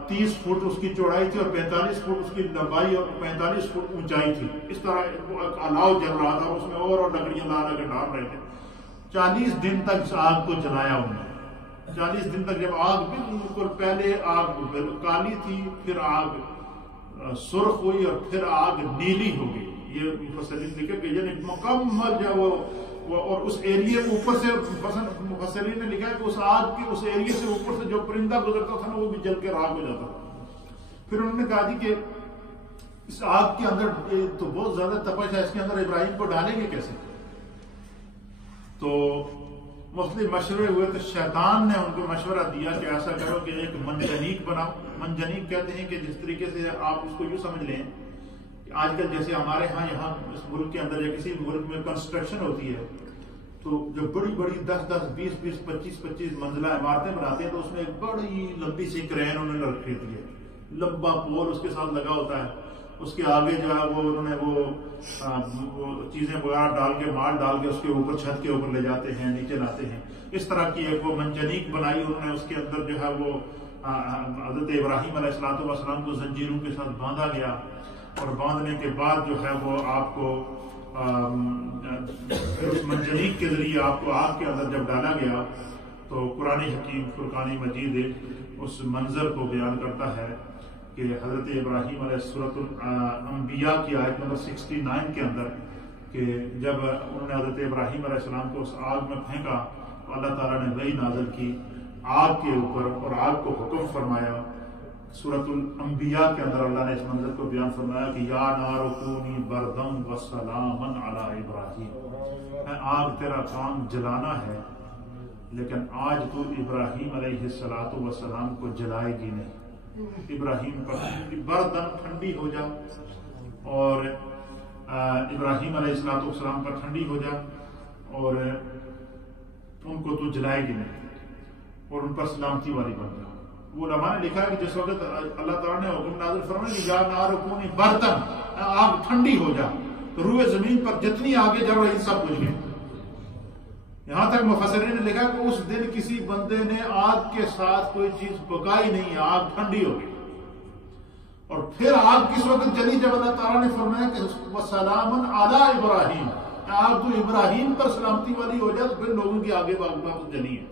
30 فٹ اس کی چوڑائی تھی اور 45 فٹ اس کی لمبائی اور 45 فٹ اونچائی تھی. اس طرح وہ الاؤ جل رہا تھا، اس میں اور لکڑیاں لا کے ڈال رہے تھے. 40 دن تک اس آگ کو جلایا انہوں نے. 40 دن تک جب آگ بالکل، پہلے آگ کالی تھی، پھر آگ سرخ ہوئی اور پھر آگ نیلی ہو گئی. یہ مفسرین لکھے کہ یعنی مکمل جو وہ اور اس ایریے اوپر سے مفسرین نے لکھا ہے کہ اس آگ کے اس ایریے سے اوپر سے جو پرندہ گزرتا تھا نا وہ بھی جل کے راکھ ہو جاتا تھا. پھر انہوں نے کہا جی کہ اس آگ کے اندر تو بہت زیادہ تپش ہے، اس کے اندر ابراہیم کو ڈالیں گے کیسے؟ تو مختلف مشورے ہوئے تو شیطان نے ان کو مشورہ دیا کہ ایسا کرو کہ ایک منجنیق بناؤ. منجنیق کہتے ہیں کہ جس طریقے سے آپ اس کو یوں سمجھ لیں کہ آج کل جیسے ہمارے یہاں اس ملک کے اندر یا کسی ملک میں کنسٹرکشن ہوتی ہے تو جو بڑی بڑی 10 20 25 منزلہ عمارتیں بناتے ہیں تو اس میں ایک بڑی لمبی سی کرین انہوں نے رکھی ہوتی ہے، لمبا پول اس کے ساتھ لگا ہوتا ہے. اس کے آگے جو ہے وہ انہوں نے وہ چیزیں وغیرہ ڈال کے مال ڈال کے اس کے اوپر چھت کے اوپر لے جاتے ہیں، نیچے لاتے ہیں. اس طرح کی ایک وہ منجنیق بنائی انہوں نے. اس کے اندر جو ہے وہ حضرت ابراہیم علیہ الصلوۃ والسلام کو زنجیروں کے ساتھ باندھا گیا. اور باندھنے کے بعد جو ہے وہ آپ کو اس منجنیق کے ذریعے آپ کو آگ کے اندر جب ڈالا گیا تو قرآن حکیم فرقان مجید اس منظر کو بیان کرتا ہے کہ حضرت ابراہیم علیہ سورۃ الانبیاء کی آیت نمبر 69 کے اندر کہ جب انہوں نے حضرت ابراہیم علیہ السلام کو اس آگ میں پھینکا تو اللہ تعالیٰ نے وحی نازل کی آگ کے اوپر اور آگ کو حکم فرمایا. سورۃ الانبیاء کے اندر اللہ نے اس منظر کو بیان فرمایا کہ یا نار کونی بردم وسلاما علی ابراہیم. آگ تیرا کام جلانا ہے لیکن آج تو ابراہیم علیہ الصلوۃ والسلام کو جلائے گی نہیں. ابراہیم پر بردن ٹھنڈی ہو جا اور ابراہیم علیہ الصلوۃ والسلام پر ٹھنڈی ہو جا اور ان کو تو جلائے گی نہیں اور ان پر سلامتی والی بن جا. وہ علماء نے لکھا ہے کہ جس وقت اللہ تعالیٰ نے حکم نازل فرمایا کہ یا نار کونی بردن، آگ ٹھنڈی ہو جا، تو روئے زمین پر جتنی آگے جل رہی سب بجھ گئی. یہاں تک مفسرین نے لکھا کہ اس دن کسی بندے نے آگ کے ساتھ کوئی چیز پکائی نہیں، آگ ٹھنڈی ہو گئی. اور پھر آگ کس وقت جلی جب اللہ تعالیٰ نے فرمایا کہ وَسَلَامٌ عَلَىٰ ابراہیم، آگ تو ابراہیم پر سلامتی والی ہو جائے تو پھر لوگوں کی آگے باغ جلی ہے.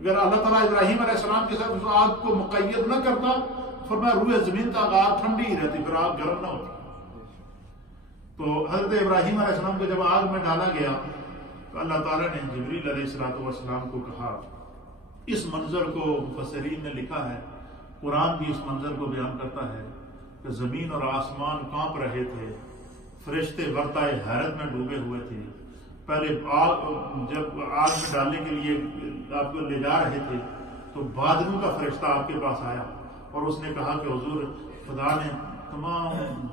اگر اللہ تعالیٰ ابراہیم علیہ السلام کے ساتھ اس آگ کو مقید نہ کرتا فرمایا روئے زمین تک آگ ٹھنڈی ہی رہتی، پھر آگ گرم نہ ہوتی. تو حضرت ابراہیم علیہ السلام کو جب آگ میں ڈالا گیا تو اللہ تعالیٰ نے جبریل علیہ الصلوۃ والسلام کو کہا. اس منظر کو مفسرین نے لکھا ہے، قرآن بھی اس منظر کو بیان کرتا ہے کہ زمین اور آسمان کانپ رہے تھے، فرشتے ورطائے حیرت میں ڈوبے ہوئے تھے. پہلے جب آگ میں ڈالنے کے لیے آپ کو لے جا رہے تھے تو بادلوں کا فرشتہ آپ کے پاس آیا اور اس نے کہا کہ حضور خدا نے تمام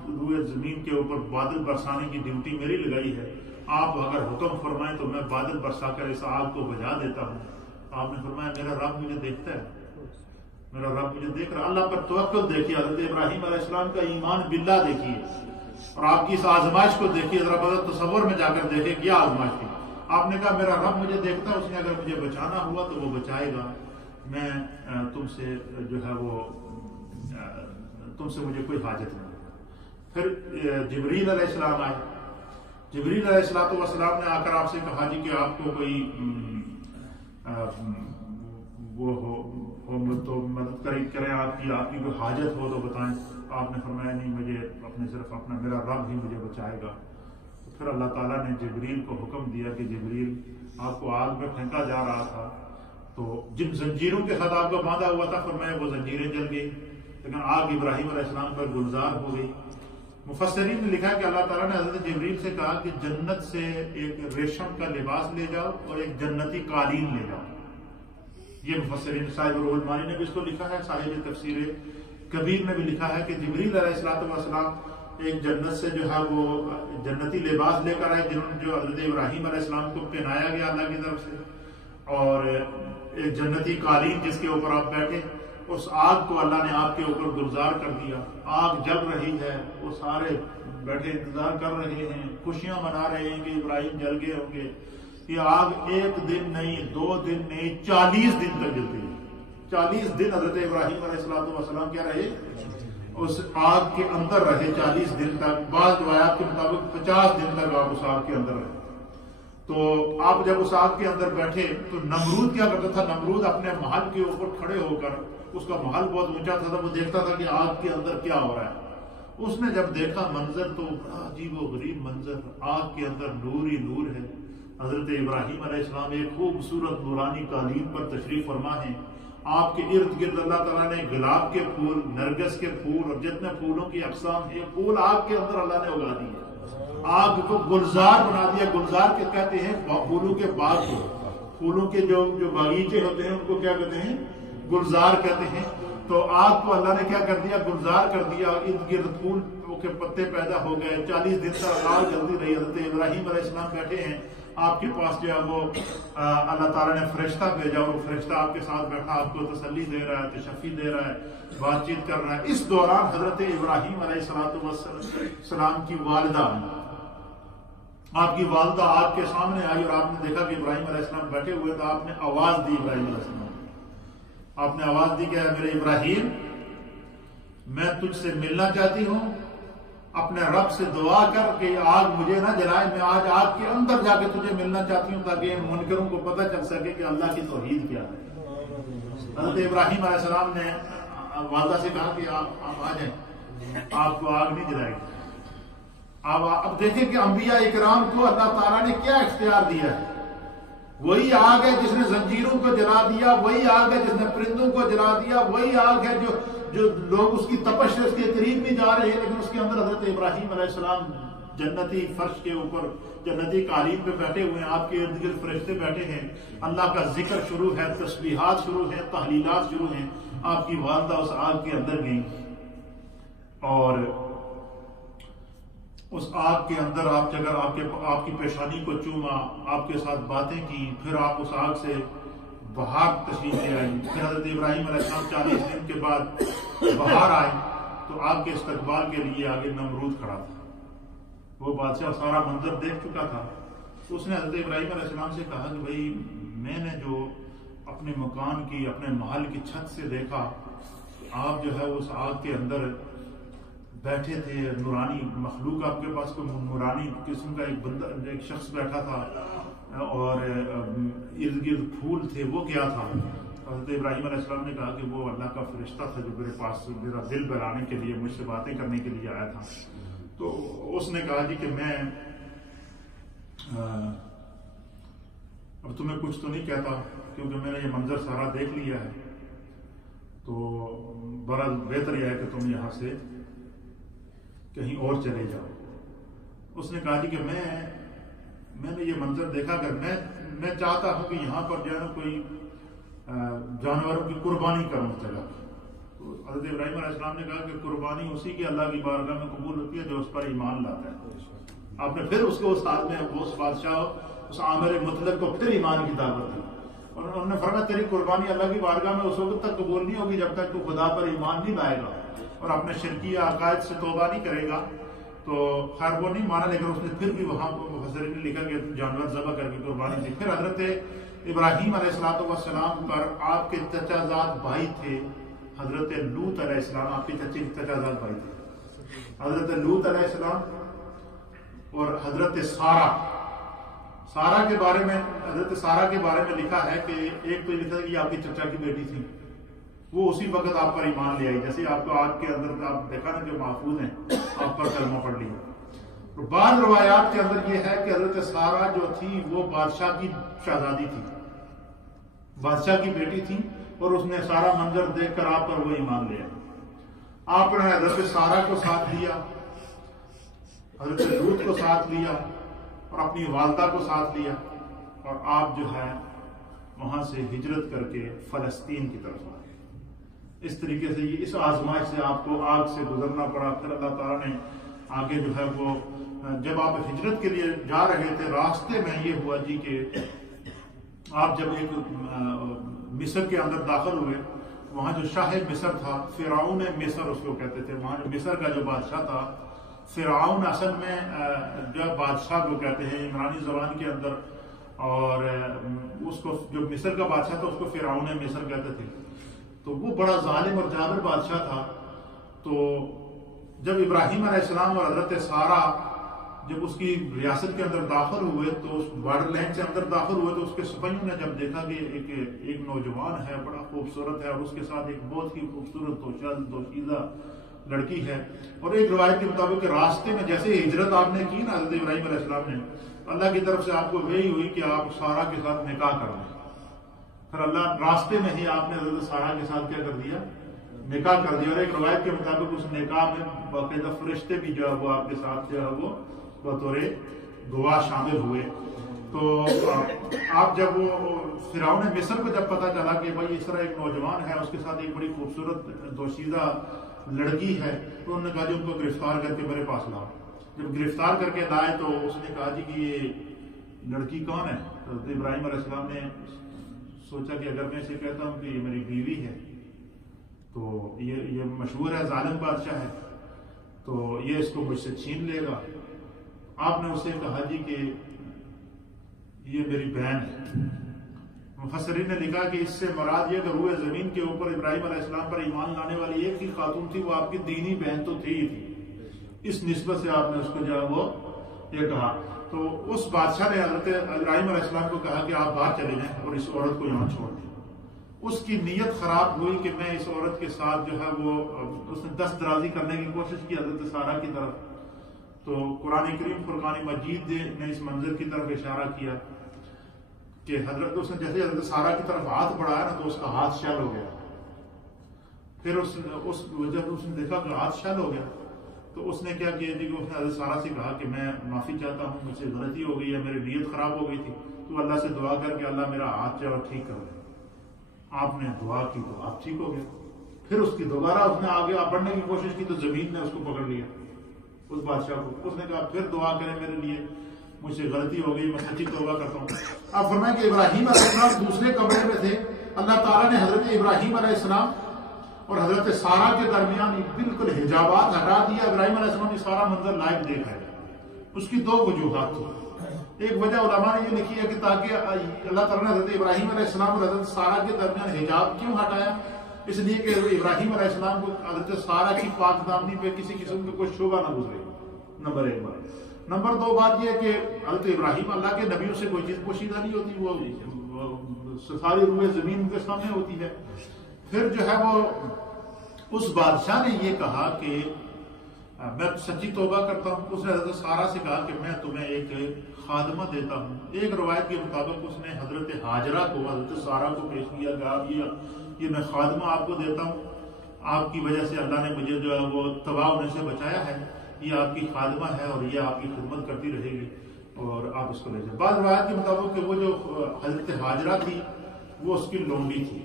روئے زمین کے اوپر بادل برسانے کی ڈیوٹی میری لگائی ہے، آپ اگر حکم فرمائیں تو میں بادل برسا کر اس آگ کو بجھا دیتا ہوں. آپ نے فرمایا میرا رب مجھے دیکھتا ہے، میرا رب مجھے دیکھ رہا. اللہ پر توکل دیکھیے، حضرت ابراہیم علیہ السلام کا ایمان باللہ دیکھیے اور آپ کی اس آزمائش کو دیکھیے. ذرا بدل تصور میں جا کر دیکھیں کیا آزمائش تھی. آپ نے کہا میرا رب مجھے دیکھتا ہے، اس نے اگر مجھے بچانا ہوا تو وہ بچائے گا. میں تم سے جو ہے وہ تم سے مجھے کوئی حاجت نہیں. پھر جبریل علیہ السلام آئے. جبریل علیہ الصلوۃ والسلام نے آ کر آپ سے کہا جی کہ آپ کو کوئی وہ ہو تو مدد کریں آپ کی کوئی حاجت ہو تو بتائیں. آپ نے فرمایا نہیں مجھے صرف میرا رب ہی مجھے بچائے گا. تو پھر اللہ تعالیٰ نے جبریل کو حکم دیا کہ جبریل آپ کو آگ میں پھینکا جا رہا تھا تو جن زنجیروں کے ساتھ آپ کو باندھا ہوا تھا فرمایا وہ زنجیریں جل گئی لیکن آگ ابراہیم علیہ السلام پر گلزار ہو گئی. مفسرین نے لکھا کہ اللہ تعالیٰ نے حضرت جبریل سے کہا کہ جنت سے ایک ریشم کا لباس لے جاؤ اور ایک جنتی قالین لے جاؤ. یہ مفسرین صاحب روح المانی نے بھی اس کو لکھا ہے, صاحب تفسیر کبیر میں بھی لکھا ہے کہ جبریل علیہ السلام ایک جنت سے جو ہے وہ جنتی لباس لے کر آئے جو حضرت ابراہیم علیہ السلام کو پہنایا گیا اللہ کی طرف سے, اور ایک جنتی قالین جس کے اوپر آپ بیٹھے. اس آگ کو اللہ نے آپ کے اوپر گلزار کر دیا. آگ جل رہی ہے, وہ سارے بیٹھے انتظار کر رہے ہیں, خوشیاں منا رہے ہیں کہ ابراہیم جل گئے ہوں گے. یہ آگ ایک دن نہیں, 2 دن نہیں, 40 دن تک جلتی ہے. 40 دن حضرت ابراہیم علیہ السلام کیا رہے, اس آگ کے اندر رہے 40 دن تک. بعض روایات کے مطابق 50 دن تک آپ اس آگ کے اندر رہے. تو آپ جب اس آگ کے اندر بیٹھے تو نمرود کیا کرتا تھا, نمرود اپنے محل کے اوپر کھڑے ہو کر, اس کا محل بہت اونچا تھا, وہ دیکھتا تھا کہ آگ کے اندر کیا ہو رہا ہے. اس نے جب دیکھا منظر تو بڑا عجیب و غریب منظر, آگ کے اندر نور ہی نور ہے. حضرت ابراہیم علیہ السلام ایک خوبصورت نورانی قالین پر تشریف فرما ہے. آپ کے ارد گرد اللہ تعالیٰ نے گلاب کے پھول, نرگس کے پھول اور جتنے پھولوں کی اقسام ہیں پھول آگ کے اندر اللہ نے اگا دیے. آگ کو گلزار بنا دیا. گلزار کے کہتے ہیں پھولوں کے باغ کو, پھولوں کے جو باغیچے ہوتے ہیں ان کو کیا کہتے ہیں, گلزار کہتے ہیں. تو آگ کو اللہ نے کیا کر دیا, گلزار کر دیا. ارد گرد پھول کے پتے پیدا ہو گئے. 40 دن تک آگ جلدی رہی. حضرت ابراہیم علیہ السلام بیٹھے ہیں, آپ کے پاس جو ہے وہ اللہ تعالیٰ نے فرشتہ بھیجا, اور وہ فرشتہ آپ کے ساتھ بیٹھا, آپ کو تسلی دے رہا ہے, تشفی دے رہا ہے, بات چیت کر رہا ہے. اس دوران حضرت ابراہیم علیہ السلام کی والدہ, آپ کی والدہ آگ کے سامنے آئی اور آپ نے دیکھا کہ ابراہیم علیہ السلام بیٹھے ہوئے, تو آپ نے آواز دی ابراہیم علیہ السلام, آپ نے آواز دی کہ میرے ابراہیم میں تجھ سے ملنا چاہتی ہوں, اپنے رب سے دعا کر کہ آگ مجھے نہ جلائے, میں آج آگ کے اندر جا کے تجھے ملنا چاہتی ہوں تاکہ ان منکروں کو پتہ چل سکے کہ اللہ کی توحید کیا ہے. حضرت ابراہیم علیہ السلام نے والدہ سے کہا کہ آپ آ جائیں, آپ کو آگ نہیں جلائے گی. اب دیکھیں کہ انبیاء اکرام کو اللہ تعالیٰ نے کیا اختیار دیا ہے. وہی آگ ہے جس نے زنجیروں کو جلا دیا, وہی آگ ہے جس نے پرندوں کو جلا دیا, وہی آگ ہے جو لوگ اس کی تپش سے اس کے قریب نہیں جا رہے ہیں, لیکن اس کے اندر حضرت ابراہیم علیہ السلام جنتی فرش کے اوپر جنتی قالین پہ بیٹھے ہوئے ہیں, آپ کے ارد گرد فرشتے بیٹھے ہیں, اللہ کا ذکر شروع ہے, تسبیحات شروع ہیں, تحلیلات شروع ہیں. آپ کی والدہ اس آگ کے اندر گئیں اور اس آگ کے اندر آپ کی پیشانی کو چوما, آپ کے ساتھ باتیں کی, پھر آپ اس آگ سے باہر تشریف لے آئی. پھر حضرت ابراہیم علیہ السلام 40 دن کے بعد باہر آئے تو آپ کے استقبال کے لیے آگے نمرود کھڑا تھا. وہ بادشاہ سارا منظر دیکھ چکا تھا. تو اس نے حضرت ابراہیم علیہ السلام سے کہا کہ بھائی میں نے جو اپنے مکان کی, اپنے محل کی چھت سے دیکھا, آپ جو ہے اس آگ کے اندر بیٹھے تھے, نورانی مخلوق آپ کے پاس, کوئی نورانی قسم کا ایک شخص بیٹھا تھا, اور ارد گرد پھول تھے, وہ کیا تھا؟ حضرت ابراہیم علیہ السلام نے کہا کہ وہ اللہ کا فرشتہ تھا جو میرے پاس میرا دل بہلانے کے لیے, مجھ سے باتیں کرنے کے لیے آیا تھا. تو اس نے کہا جی کہ میں اب تمہیں کچھ تو نہیں کہتا کیونکہ میں نے یہ منظر سارا دیکھ لیا ہے, تو بڑا بہتر یہ ہے کہ تم یہاں سے کہیں اور چلے جاؤ. اس نے کہا جی کہ میں نے یہ منظر دیکھا کر میں چاہتا ہوں کہ یہاں پر جو ہے نا کوئی جانوروں کی قربانی کروں چلا. تو حضرت ابراہیم علیہ السلام نے کہا کہ قربانی اسی کی اللہ کی بارگاہ میں قبول ہوتی ہے جو اس پر ایمان لاتا ہے. آپ نے پھر اس کو اس حال میں اس بادشاہ اس عامر مطلق کو پھر ایمان کی دعوت دی, اور انہوں نے فرمایا تیری قربانی اللہ کی بارگاہ میں اس وقت تک قبول نہیں ہوگی جب تک تو خدا پر ایمان نہیں لائے گا اور اپنے شرکی عقائد سے توبہ نہیں کرے گا. تو خیر وہ نہیں مانا, لیکن اس نے پھر بھی وہاں مفسرین نے لکھا کہ جانور ذبح کر کے قربانی دی. پھر حضرت ابراہیم علیہ السلام پر آپ کے چچا زاد بھائی تھے حضرت لوط علیہ السلام, آپ کے چچا زاد بھائی تھے حضرت لوط علیہ السلام, اور حضرت سارا کے بارے میں، حضرت سارا کے بارے میں لکھا ہے کہ ایک تو لکھا ہے کہ یہ آپ کی چچا کی بیٹی تھی، وہ اسی وقت آپ پر ایمان لے آئی، جیسے آپ کو آج کے اندر آپ دیکھا نا جو محفوظ ہیں آپ پر کلمہ پڑھ لیا۔ اور بعض روایات کے اندر یہ ہے کہ حضرت سارا جو تھی وہ بادشاہ کی شہزادی تھی، بادشاہ کی بیٹی تھی، اور اس نے سارا منظر دیکھ کر آپ پر وہ ایمان لیا۔ آپ نے حضرت سارا کو ساتھ لیا، حضرت لوط کو ساتھ لیا، اور اپنی والدہ کو ساتھ لیا، اور آپ جو ہے وہاں سے ہجرت کر کے فلسطین کی طرف آئے۔ اس طریقے سے اس آزمائش سے آپ کو آگ سے گزرنا پڑا۔ پھر اللہ تعالیٰ نے آگے جو ہے وہ، جب آپ ہجرت کے لیے جا رہے تھے راستے میں یہ ہوا جی کہ آپ جب ایک مصر کے اندر داخل ہوئے، وہاں جو شاہ مصر تھا، فرعون مصر اس کو کہتے تھے، وہاں جو مصر کا جو بادشاہ تھا، فرعون اصل میں جو بادشاہ کو کہتے ہیں عمرانی زبان کے اندر، اور اس کو جو مصر کا بادشاہ تھا اس کو فرعون مصر کہتے تھے۔ تو وہ بڑا ظالم اور جابر بادشاہ تھا۔ تو جب ابراہیم علیہ السلام اور حضرت سارا جب اس کی ریاست کے اندر داخل ہوئے، تو اس بارڈر لینڈ سے اندر داخل ہوئے، تو اس کے سپاہیوں نے جب دیکھا کہ ایک نوجوان ہے، بڑا خوبصورت ہے، اور اس کے ساتھ ایک بہت ہی خوبصورت دوشیزہ لڑکی ہے، اور ایک روایت کے مطابق راستے میں جیسے ہجرت آپ نے کی نا حضرت ابراہیم علیہ السلام نے، اللہ کی طرف سے آپ کو وہی ہوئی کہ آپ سارا کے ساتھ نکاح کر لیں۔ پھر اللہ راستے میں ہی آپ نے حضرت سارا کے ساتھ کیا کر دیا؟ نکاح کر دیا۔ اور ایک روایت کے مطابق اس نکاح میں باقاعدہ فرشتے بھی جو ہے وہ آپ کے ساتھ جو ہے وہ بطور گواہ شامل ہوئے۔ تو آپ جب وہ فرعون مصر کو جب پتا چلا کہ بھائی اس طرح ایک نوجوان ہے، اس کے ساتھ ایک بڑی خوبصورت دوشیزہ لڑکی ہے، تو انہوں نے کہا جی ان کو گرفتار کر کے میرے پاس لاؤ۔ جب گرفتار کر کے لائے تو اس نے کہا جی کہ یہ لڑکی کون ہے؟ تو ابراہیم علیہ السلام نے سوچا کہ اگر میں اسے کہتا ہوں کہ یہ میری بیوی ہے تو یہ مشہور ہے، ظالم بادشاہ ہے، تو یہ اس کو مجھ سے چھین لے گا۔ آپ نے اسے کہا جی کہ یہ میری بہن ہے۔ مفسرین نے لکھا کہ اس سے مراد یہ کہ روئے زمین کے اوپر ابراہیم علیہ السلام پر ایمان لانے والی ایک ہی خاتون تھی، وہ آپ کی دینی بہن تو تھی ہی تھی، اس نسبت سے آپ نے اس کو جو ہے وہ یہ کہا۔ تو اس بادشاہ نے حضرت ابراہیم علیہ السلام کو کہا کہ آپ باہر چلے جائیں اور اس عورت کو یہاں چھوڑ دیں۔ اس کی نیت خراب ہوئی کہ میں اس عورت کے ساتھ جو ہے وہ، اس نے دست درازی کرنے کی کوشش کی حضرت سارا کی طرف۔ تو قرآن کریم فرقان مجید نے اس منظر کی طرف اشارہ کیا کہ حضرت اس نے جیسے حضرت سارا کی طرف ہاتھ بڑھایا نا تو اس کا ہاتھ شل ہو گیا۔ پھر جب اس نے دیکھا کہ ہاتھ شل ہو گیا تو اس نے کیا کیا جی کہ اس نے حضرت سارا سے کہا کہ میں معافی چاہتا ہوں، مجھ سے غلطی ہو گئی ہے، میری نیت خراب ہو گئی تھی، تو اللہ سے دعا کر کے اللہ میرا ہاتھ جو ہے ٹھیک کر دے۔ آپ نے دعا کی تو آپ ٹھیک ہو گیا۔ پھر اس کی دوبارہ اس نے آگے بڑھنے کی کوشش کی تو زمین نے اس کو پکڑ لیا، اس بادشاہ کو۔ اس نے کہا پھر دعا کرے میرے لیے، مجھ سے غلطی ہو گئی، میں سچی توبہ کرتا ہوں۔ آپ فرمائیں کہ ابراہیم علیہ السلام دوسرے کمرے میں تھے، اللہ تعالیٰ نے حضرت ابراہیم علیہ السلام اور حضرت سارا کے درمیان بالکل حجابات ہٹا دیا۔ ابراہیم علیہ السلام نے سارا منظر لائیو دیکھا ہے۔ اس کی دو وجوہات تھی۔ ایک وجہ علماء نے یہ لکھی ہے کہ تاکہ اللہ تعالیٰ نے حضرت ابراہیم علیہ السلام اور حضرت سارا کے درمیان حجاب کیوں ہٹایا؟ اس لیے کہ ابراہیم علیہ السلام کو حضرت سارا کی پاک دامنی پہ کسی قسم کا کوئی شبہ نہ گزرے، نمبر ایک بات۔ نمبر دو بات یہ ہے کہ حضرت ابراہیم اللہ کے نبیوں سے کوئی چیز پوشیدہ نہیں ہوتی، وہ ساری روئے زمین کے سامنے ہوتی ہے۔ پھر جو ہے وہ اس بادشاہ نے یہ کہا کہ میں سچی توبہ کرتا ہوں۔ اس نے حضرت سارا سے کہا کہ میں تمہیں ایک خادمہ دیتا ہوں۔ ایک روایت کے مطابق اس نے حضرت ہاجرہ کو حضرت سارا کو پیش کیا کہ آپ یہ میں خادمہ آپ کو دیتا ہوں، آپ کی وجہ سے اللہ نے مجھے جو ہے وہ تباہ ہونے سے بچایا ہے، یہ آپ کی خادمہ ہے اور یہ آپ کی خدمت کرتی رہے گی اور آپ اس کو لے جائیں۔ بعض روایت کے مطابق کہ وہ جو حضرت ہاجرہ تھی وہ اس کی لونڈی تھی،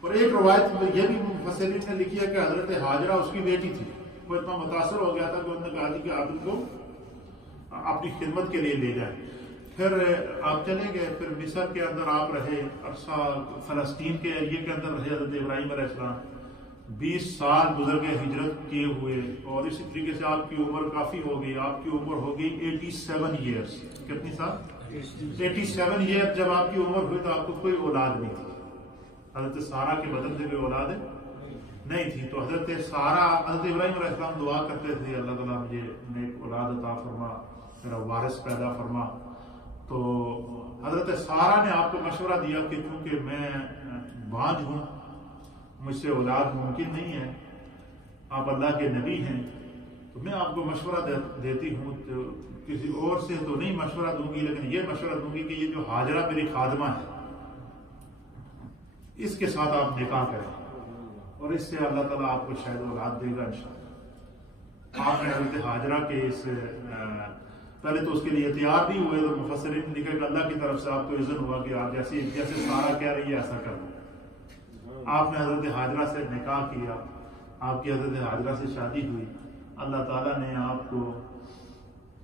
اور ایک روایت یہ بھی مفسرین نے لکھی ہے کہ حضرت ہاجرہ اس کی بیٹی تھی۔ وہ اتنا متاثر ہو گیا تھا کہ انہوں نے کہا کہ آپ ان کو اپنی خدمت کے لیے لے جائیں۔ پھر آپ چلے گئے، پھر مصر کے اندر آپ رہے عرصہ، فلسطین کے ایریے کے اندر رہے حضرت ابراہیم علیہ السلام۔ 20 سال گزر گئے ہجرت کیے ہوئے، اور اسی طریقے سے آپ کی عمر کافی ہو گئی، آپ کی عمر ہو گئی 87 ایئرس۔ کتنی سال؟ 87 ایئر جب آپ کی عمر ہوئی تو آپ کو کوئی اولاد نہیں تھی۔ حضرت سارا کے بدن سے کوئی اولاد نہیں تھی، تو حضرت سارا، حضرت ابراہیم علیہ السلام دعا کرتے تھے اللہ تعالیٰ مجھے نیک اولاد عطا فرما، میرا وارث پیدا فرما۔ تو حضرت سارہ نے آپ کو مشورہ دیا کہ چونکہ میں بانجھ ہوں، مجھ سے اولاد ممکن نہیں ہے، آپ اللہ کے نبی ہیں، تو میں آپ کو مشورہ دیتی ہوں، تو کسی اور سے تو نہیں مشورہ دوں گی، لیکن یہ مشورہ دوں گی کہ یہ جو ہاجرہ میری خادمہ ہے اس کے ساتھ آپ نکاح کریں، اور اس سے اللہ تعالیٰ آپ کو شاید اولاد دے گا انشاءاللہ۔ آپ نے حضرت ہاجرہ کے اس پہلے تو اس کے لیے تیار بھی ہوئے، تو مفسرین نے لکھا کہ اللہ کی طرف سے آپ کو اذن ہوا کہ آپ جیسے سارہ کہہ رہی ہے ایسا کر دو۔ آپ نے حضرت ہاجرہ سے نکاح کیا، آپ کی حضرت ہاجرہ سے شادی ہوئی، اللہ تعالیٰ نے آپ کو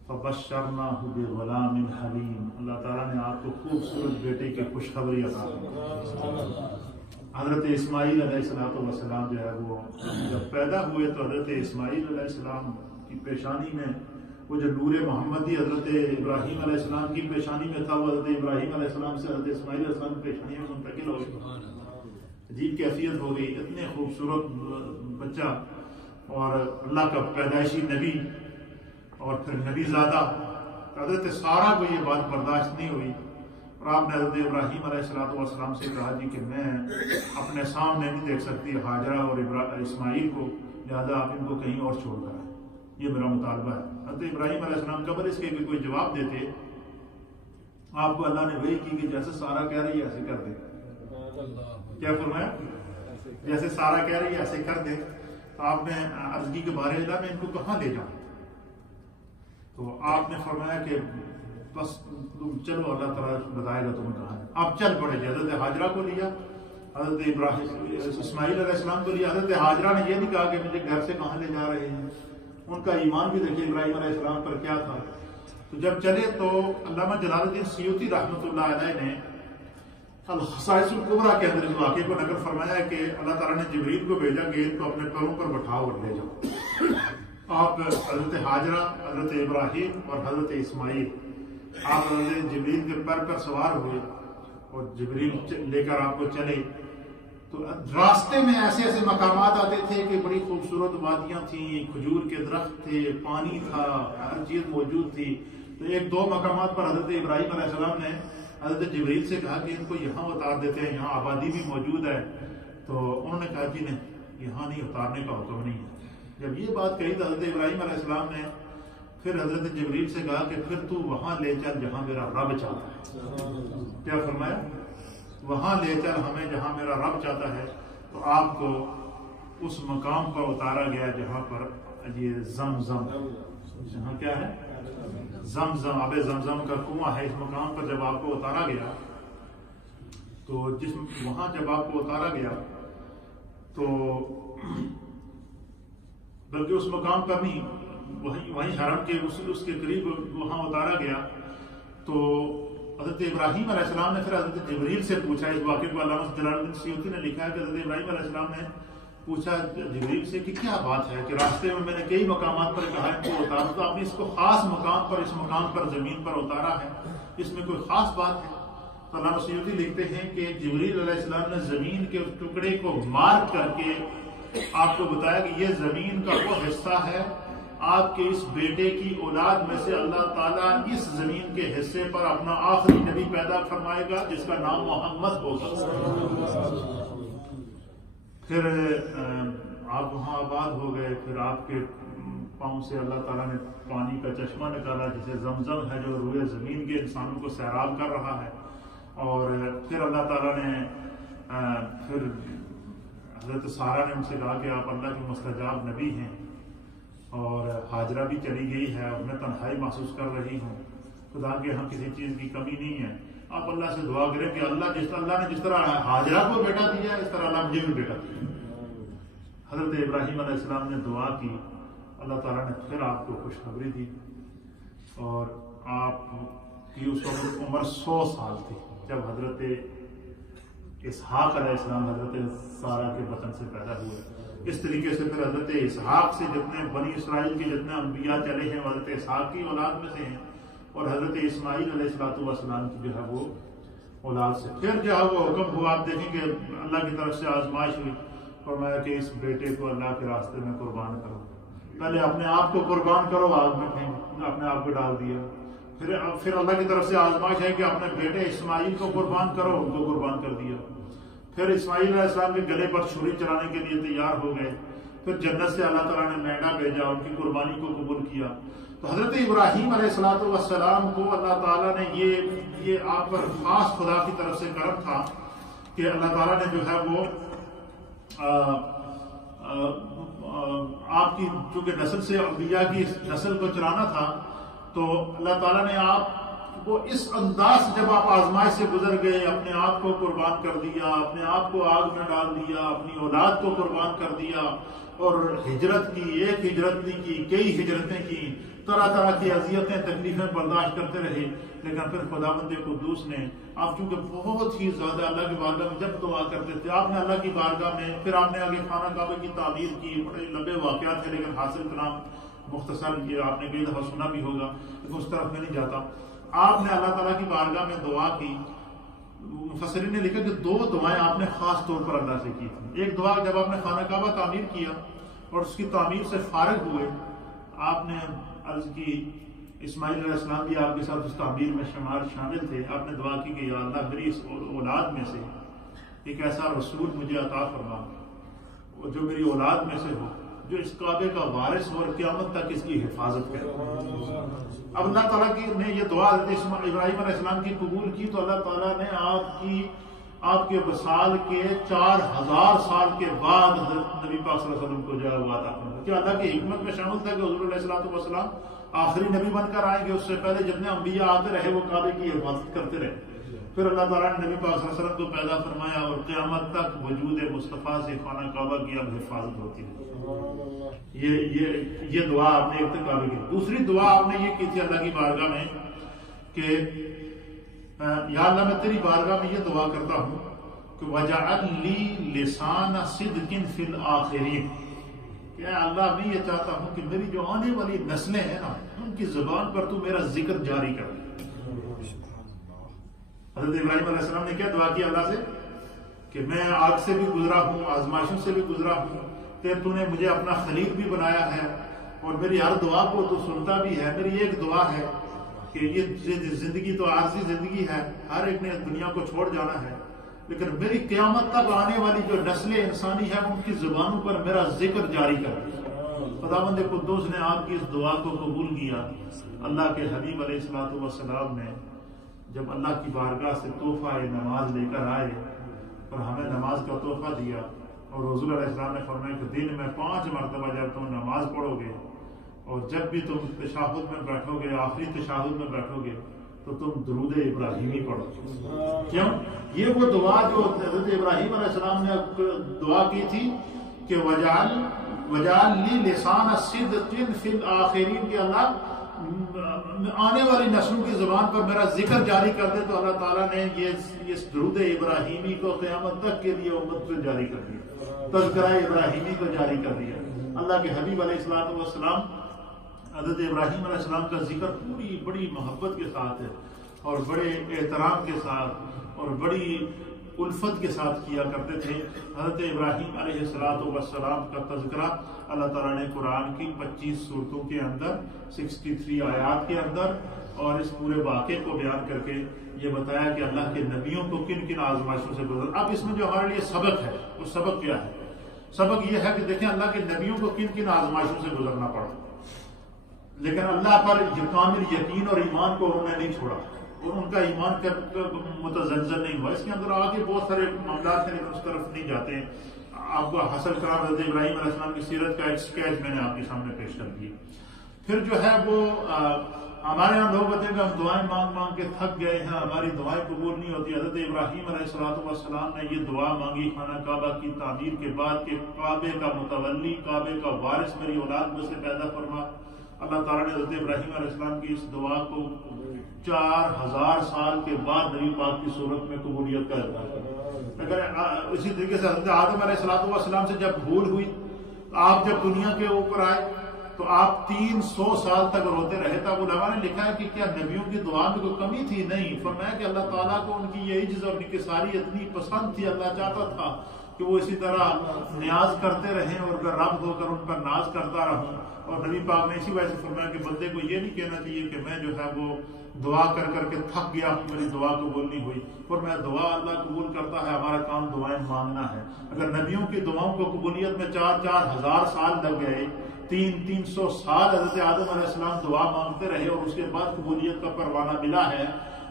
فبشرناہ بغلام حلیم، اللہ تعالیٰ نے آپ کو خوبصورت بیٹے کی خوشخبری عطا کی۔ حضرت اسماعیل علیہ السلام جو ہے وہ جب پیدا ہوئے تو حضرت اسماعیل علیہ السلام کی پیشانی میں وہ جو نور محمدی حضرت ابراہیم علیہ السلام کی پیشانی میں تھا، وہ حضرت ابراہیم علیہ السلام سے حضرت اسماعیل علیہ السلام کی پیشانی میں منتقل ہو گئی۔ عجیب کیفیت ہو گئی، اتنے خوبصورت بچہ اور اللہ کا پیدائشی نبی اور پھر نبی زادہ۔ حضرت سارہ کو یہ بات برداشت نہیں ہوئی، اور آپ نے حضرت ابراہیم علیہ السلام سے کہا جی کہ میں اپنے سامنے نہیں دیکھ سکتی ہاجرہ اور اسماعیل کو، لہذا آپ ان کو کہیں اور چھوڑ کر آئیں، یہ میرا مطالبہ ہے۔ حضرت ابراہیم علیہ السلام قبل اس کے کہ کوئی جواب دیتے، آپ کو اللہ نے وحی کی کہ جیسے سارہ کہہ رہی ہے ایسے کر دے۔ کیا فرمایا؟ جیسے سارہ کہہ رہی ہے ایسے کر دے۔ تو آپ نے عرض کی کہ بارے اللہ میں ان کو کہاں لے جاؤں؟ تو آپ نے فرمایا کہ بس تم چلو، اللہ تعالیٰ بتائے گا تمہیں کہاں ہے۔ آپ چل پڑے، حضرت ہاجرہ کو لیا، حضرت اسماعیل علیہ السلام کو لیا۔ حضرت ہاجرہ نے یہ نہیں کہا کہ مجھے گھر سے کہاں لے جا رہے ہیں، ان کا ایمان بھی دیکھیے ابراہیم علیہ السلام پر کیا تھا۔ تو جب چلے تو علامہ جلال الدین سیوطی رحمۃ اللہ علیہ نے الخصائص الکبریٰ کے اندر اس واقعے کو نقل فرمایا ہے کہ اللہ تعالیٰ نے جبریل کو بھیجا کہ ان کو اپنے پیروں پر بٹھاؤ اور لے جاؤ۔ آپ حضرت ہاجرہ، حضرت ابراہیم اور حضرت اسماعیل، آپ حضرت جبریل کے پر پر سوار ہوئے اور جبریل لے کر آپ کو چلے۔ تو راستے میں ایسے ایسے مقامات آتے تھے کہ بڑی خوبصورت وادیاں تھیں، کھجور کے درخت تھے، پانی تھا، ہر چیز موجود تھی۔ تو ایک دو مقامات پر حضرت ابراہیم علیہ السلام نے حضرت جبریل سے کہا کہ ان کو یہاں اتار دیتے ہیں، یہاں آبادی بھی موجود ہے۔ تو انہوں نے کہا جی نہیں، یہاں نہیں، اتارنے کا حکم نہیں ہے۔ جب یہ بات کہی تو حضرت ابراہیم علیہ السلام نے پھر حضرت جبریل سے کہا کہ پھر تو وہاں لے چل جہاں میرا رب چاہتا ہے۔ کیا فرمایا؟ وہاں لے چل ہمیں جہاں میرا رب چاہتا ہے۔ تو آپ کو اس مقام پر اتارا گیا جہاں پر یہ زمزم، جہاں کیا ہے؟ زمزم، آب زمزم کا کنواں ہے۔ اس مقام پر جب آپ کو اتارا گیا تو وہاں جب آپ کو اتارا گیا تو بلکہ اس مقام پر نہیں، وہیں حرم کے اس کے قریب وہاں اتارا گیا۔ تو حضرت ابراہیم علیہ السلام نے پھر حضرت جبریل سے پوچھا، اس واقعے کو علامہ جلال الدین سیوطی نے لکھا ہے کہ حضرت ابراہیم علیہ السلام نے پوچھا جبریل سے کہ کیا بات ہے کہ راستے میں نے کئی مقامات پر کہا ان کو اتارا، تو آپ نے اس کو خاص مقام پر، اس مقام پر زمین پر اتارا ہے، اس میں کوئی خاص بات ہے؟ تو علامہ سیوطی لکھتے ہیں کہ جبریل علیہ السلام نے زمین کے اس ٹکڑے کو مارک کر کے آپ کو بتایا کہ یہ زمین کا وہ حصہ ہے، آپ کے اس بیٹے کی اولاد میں سے اللہ تعالیٰ اس زمین کے حصے پر اپنا آخری نبی پیدا فرمائے گا جس کا نام محمد ہوگا۔ پھر آپ وہاں آباد ہو گئے، پھر آپ کے پاؤں سے اللہ تعالیٰ نے پانی کا چشمہ نکالا جسے زمزم ہے، جو روئے زمین کے انسانوں کو سیراب کر رہا ہے۔ اور پھر اللہ تعالیٰ نے پھر حضرت سارہ نے ان سے کہا کہ آپ اللہ کے مستجاب نبی ہیں، اور ہاجرہ بھی چلی گئی ہے اور میں تنہائی محسوس کر رہی ہوں، خدا کے یہاں کسی چیز کی کمی نہیں ہے، آپ اللہ سے دعا کریں کہ اللہ نے جس طرح ہاجرہ کو بیٹا دیا اس طرح اللہ مجھے بھی بیٹا دیا۔ حضرت ابراہیم علیہ السلام نے دعا کی، اللہ تعالیٰ نے پھر آپ کو خوشخبری دی، اور آپ کی اس وقت عمر 100 سال تھی جب حضرت اسحاق علیہ السلام حضرت سارہ کے بطن سے پیدا ہوئے۔ اس طریقے سے پھر حضرت اسحاق سے جتنے بنی اسرائیل کے جتنے انبیاء چلے ہیں حضرت اسحاق کی اولاد میں سے ہیں، اور حضرت اسماعیل علیہ السلام کی جو ہے وہ اولاد سے پھر جو ہے وہ حکم ہوا۔ آپ دیکھیں کہ اللہ کی طرف سے آزمائش ہوئی، فرمایا کہ اس بیٹے کو اللہ کے راستے میں قربان کرو، پہلے اپنے آپ کو قربان کرو، آگ میں پھینک اپنے آپ کو ڈال دیا، پھر اللہ کی طرف سے آزمائش ہے کہ اپنے بیٹے اسماعیل کو قربان کرو، ان کو قربان کر دیا۔ پھر اسماعیل علیہ السلام کے گلے پر چھری چلانے کے لیے تیار ہو گئے۔ پھر جنت سے اللہ تعالیٰ نے مینڈا بھیجا، ان کی قربانی کو قبول کیا۔ تو حضرت ابراہیم علیہ السلام کو اللہ تعالیٰ نے یہ آپ پر خاص خدا کی طرف سے کرم تھا کہ اللہ تعالیٰ نے جو ہے وہ آپ کی چونکہ نسل سے انبیاء کی نسل کو چلانا تھا، تو اللہ تعالیٰ نے آپ کو اس انداز سے جب آپ آزمائش سے گزر گئے، اپنے آپ کو قربان کر دیا، اپنے آپ کو آگ میں ڈال دیا، اپنی اولاد کو قربان کر دیا، اور ہجرت کی، ایک ہجرت نہیں کی، کئی ہجرتیں کی، طرح طرح کی اذیتیں تکلیفیں برداشت کرتے رہے، لیکن پھر خداوند قدوس نے آپ چونکہ بہت ہی زیادہ اللہ کی بارگاہ میں جب دعا کرتے تھے، آپ نے اللہ کی بارگاہ میں، پھر آپ نے آگے خانہ کعبہ کی تعمیر کی، بڑے لمبے واقعات تھے لیکن حاصل کلام مختصر، یہ آپ نے کئی دفعہ سنا بھی ہوگا، لیکن اس طرف میں نہیں جاتا۔ آپ نے اللہ تعالیٰ کی بارگاہ میں دعا کی۔ مفسرین نے لکھا کہ دو دعائیں آپ نے خاص طور پر اللہ سے کی تھی۔ ایک دعا جب آپ نے خانہ کعبہ تعمیر کیا اور اس کی تعمیر سے فارغ ہوئے، آپ نے عرض کی، اسماعیل علیہ السلام بھی آپ کے ساتھ اس تعمیر میں شامل تھے، آپ نے دعا کی کہ یا اللہ میری اس اولاد میں سے ایک ایسا رسول مجھے عطا فرما جو میری اولاد میں سے ہو، جو اس کعبے کا وارث ہو اور قیامت تک اس کی حفاظت کرے۔ اب اللہ تعالیٰ نے یہ دعا حضرت ابراہیم علیہ السلام کی قبول کی، تو اللہ تعالیٰ نے آپ کے وصال کے 4000 سال کے بعد حضرت نبی پاک صلی اللہ علیہ وسلم کو جو ہے وہ عطا فرمایا۔ کیا اللہ کی حکمت میں شامل تھا کہ حضور علیہ السلام آخری نبی بن کر آئیں گے، اس سے پہلے جتنے انبیاء آتے رہے وہ کعبے کی حفاظت کرتے رہے۔ پھر اللہ تعالیٰ نے نبی پاک صلی اللہ علیہ وسلم کو پیدا فرمایا اور قیامت تک وجود مصطفیٰ سے خانہ کعبہ کی اب حفاظت ہوتی ہے۔ یہ دعا آپ نے ایک کعبے کی۔ دوسری دعا آپ نے یہ کی تھی اللہ کی بارگاہ میں کہ یا اللہ میں تیری بارگاہ میں یہ دعا کرتا ہوں کہ وَجَعَلْ لِي لِسَانَ صِدْقٍ فِي الْآخِرِينَ، کہ اے اللہ میں یہ چاہتا ہوں کہ میری جو آنے والی نسلیں ہیں نا، ان کی زبان پر تو میرا ذکر جاری کر دے۔ حضرت ابراہیم علیہ السلام نے کیا دعا کی اللہ سے کہ میں آگ سے بھی گزرا ہوں، آزمائشوں سے بھی گزرا ہوں، تو نے مجھے اپنا خلیل بھی بنایا ہے اور میری ہر دعا کو تو سنتا بھی ہے۔ میری ایک دعا ہے کہ یہ زندگی تو عارضی زندگی ہے، ہر ایک نے دنیا کو چھوڑ جانا ہے، لیکن میری قیامت تک آنے والی جو نسل انسانی ہے ان کی زبانوں پر میرا ذکر جاری کر دیا۔ خداوند قدوس نے آپ کی اس دعا کو قبول کیا۔ اللہ کے حبیب علیہ الصلوۃ والسلام نے جب اللہ کی بارگاہ سے تحفہ نماز لے کر آئے اور ہمیں نماز کا تحفہ دیا، اور حضور علیہ السلام نے فرمایا کہ دن میں 5 مرتبہ جب تم نماز پڑھو گے اور جب بھی تم تشہد میں بیٹھو گے، آخری تشہد میں بیٹھو گے، تو تم درود ابراہیمی پڑھو۔ کیوں؟ یہ وہ دعا جو حضرت ابراہیم علیہ السلام نے دعا کی تھی کہ وَجَعَلْ لِي لِسَانَ صِدْقٍ فِي الْآخِرِينَ، کہ اللہ آنے والی نسلوں کی زبان پر میرا ذکر جاری کر دے۔ تو اللہ تعالیٰ نے یہ درود ابراہیمی کو قیامت تک کے لیے امت پہ جاری کر دیا، تذکرہ ابراہیمی کو جاری کر دیا۔ اللہ کے حبیب علیہ الصلوۃ والسلام حضرت ابراہیم علیہ السلام کا ذکر پوری بڑی محبت کے ساتھ ہے اور بڑے احترام کے ساتھ اور بڑی الفت کے ساتھ کیا کرتے تھے۔ حضرت ابراہیم علیہ السلام کا تذکرہ اللہ تعالیٰ نے قرآن کی 25 سورتوں کے اندر 63 آیات کے اندر اور اس پورے واقعے کو بیان کر کے یہ بتایا کہ اللہ کے نبیوں کو کن کن آزمائشوں سے گزر۔ اب اس میں جو ہمارے لیے سبق ہے وہ سبق کیا ہے؟ سبق یہ ہے کہ دیکھیں اللہ کے نبیوں کو کن کن آزمائشوں سے گزرنا پڑا، لیکن اللہ پر کامل یقین اور ایمان کو انہوں نے نہیں چھوڑا اور ان کا ایمان متزلزل نہیں ہوا۔ اس کے اندر آگے بہت سارے معاملات ہیں لیکن اس طرف نہیں جاتے ہیں۔ آپ کو حاصل کرا حضرت ابراہیم علیہ السلام کی سیرت کا ایک سکیچ میں نے آپ کے سامنے پیش کر دیا۔ پھر جو ہے وہ ہمارے یہاں لوگ ہوتے ہیں کہ ہم دعائیں مانگ مانگ کے تھک گئے ہیں، ہماری دعائیں قبول نہیں ہوتی۔ حضرت ابراہیم علیہ السلام نے یہ دعا مانگی خانہ کعبہ کی تعمیر کے بعد کہ کعبے کا متولی، کعبے کا وارث میری اولاد میں سے پیدا فرما۔ اللہ تعالیٰ نے حضرت ابراہیم علیہ السلام کی اس دعا کو 4000 سال کے بعد نبی پاک کی صورت میں قبولیت کا اظہار کیا۔ اگر اسی طریقے سے حضرت آدم علیہ السلام سے جب بھول ہوئی، آپ جب دنیا کے اوپر آئے تو آپ 300 سال تک روتے رہے۔ تب علماء نے لکھا ہے کہ کیا نبیوں کی دعا میں کوئی کمی تھی؟ نہیں، فرمایا کہ اللہ تعالیٰ کو ان کی یہ عجز اور انکساری اتنی پسند تھی، اللہ چاہتا تھا کہ وہ اسی طرح نیاز کرتے رہیں اور میں رب ہو کر ان پر ناز کرتا رہوں۔ اور نبی پاک نے اسی وجہ سے فرمایا کہ بندے کو یہ نہیں کہنا چاہیے کہ میں جو ہے وہ دعا کر کر کے تھک گیا، میری دعا قبول نہیں ہوئی، اور میں دعا اللہ قبول کرتا ہے، ہمارا کام دعائیں مانگنا ہے۔ اگر نبیوں کی دعاؤں کو قبولیت میں 4,000 سال لگ گئے، 300 سال حضرت آدم علیہ السلام دعا مانگتے رہے اور اس کے بعد قبولیت کا پروانہ ملا ہے،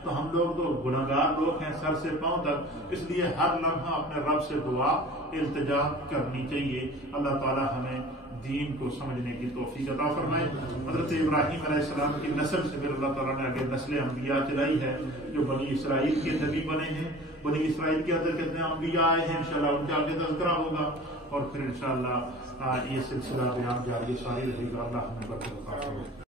تو ہم لوگ تو گناہگار لوگ ہیں سر سے پاؤں تک۔ اس لیے ہر لمحہ اپنے رب سے دعا التجا کرنی چاہیے۔ اللہ تعالی ہمیں دین کو سمجھنے کی توفیق عطا فرمائے۔ حضرت ابراہیم علیہ السلام کی نسل سے پھر اللہ تعالیٰ نے آگے نسل انبیاء چلائی ہے، جو بنی اسرائیل کے نبی بنے ہیں۔ بنی اسرائیل کے اندر کتنے انبیاء آئے ہیں، انشاءاللہ ان کے آگے تذکرہ ہوگا، اور پھر انشاءاللہ یہ سلسلہ بیان جاری ساری رہے گا۔ اللہ ہمیں برکت عطا فرمائے۔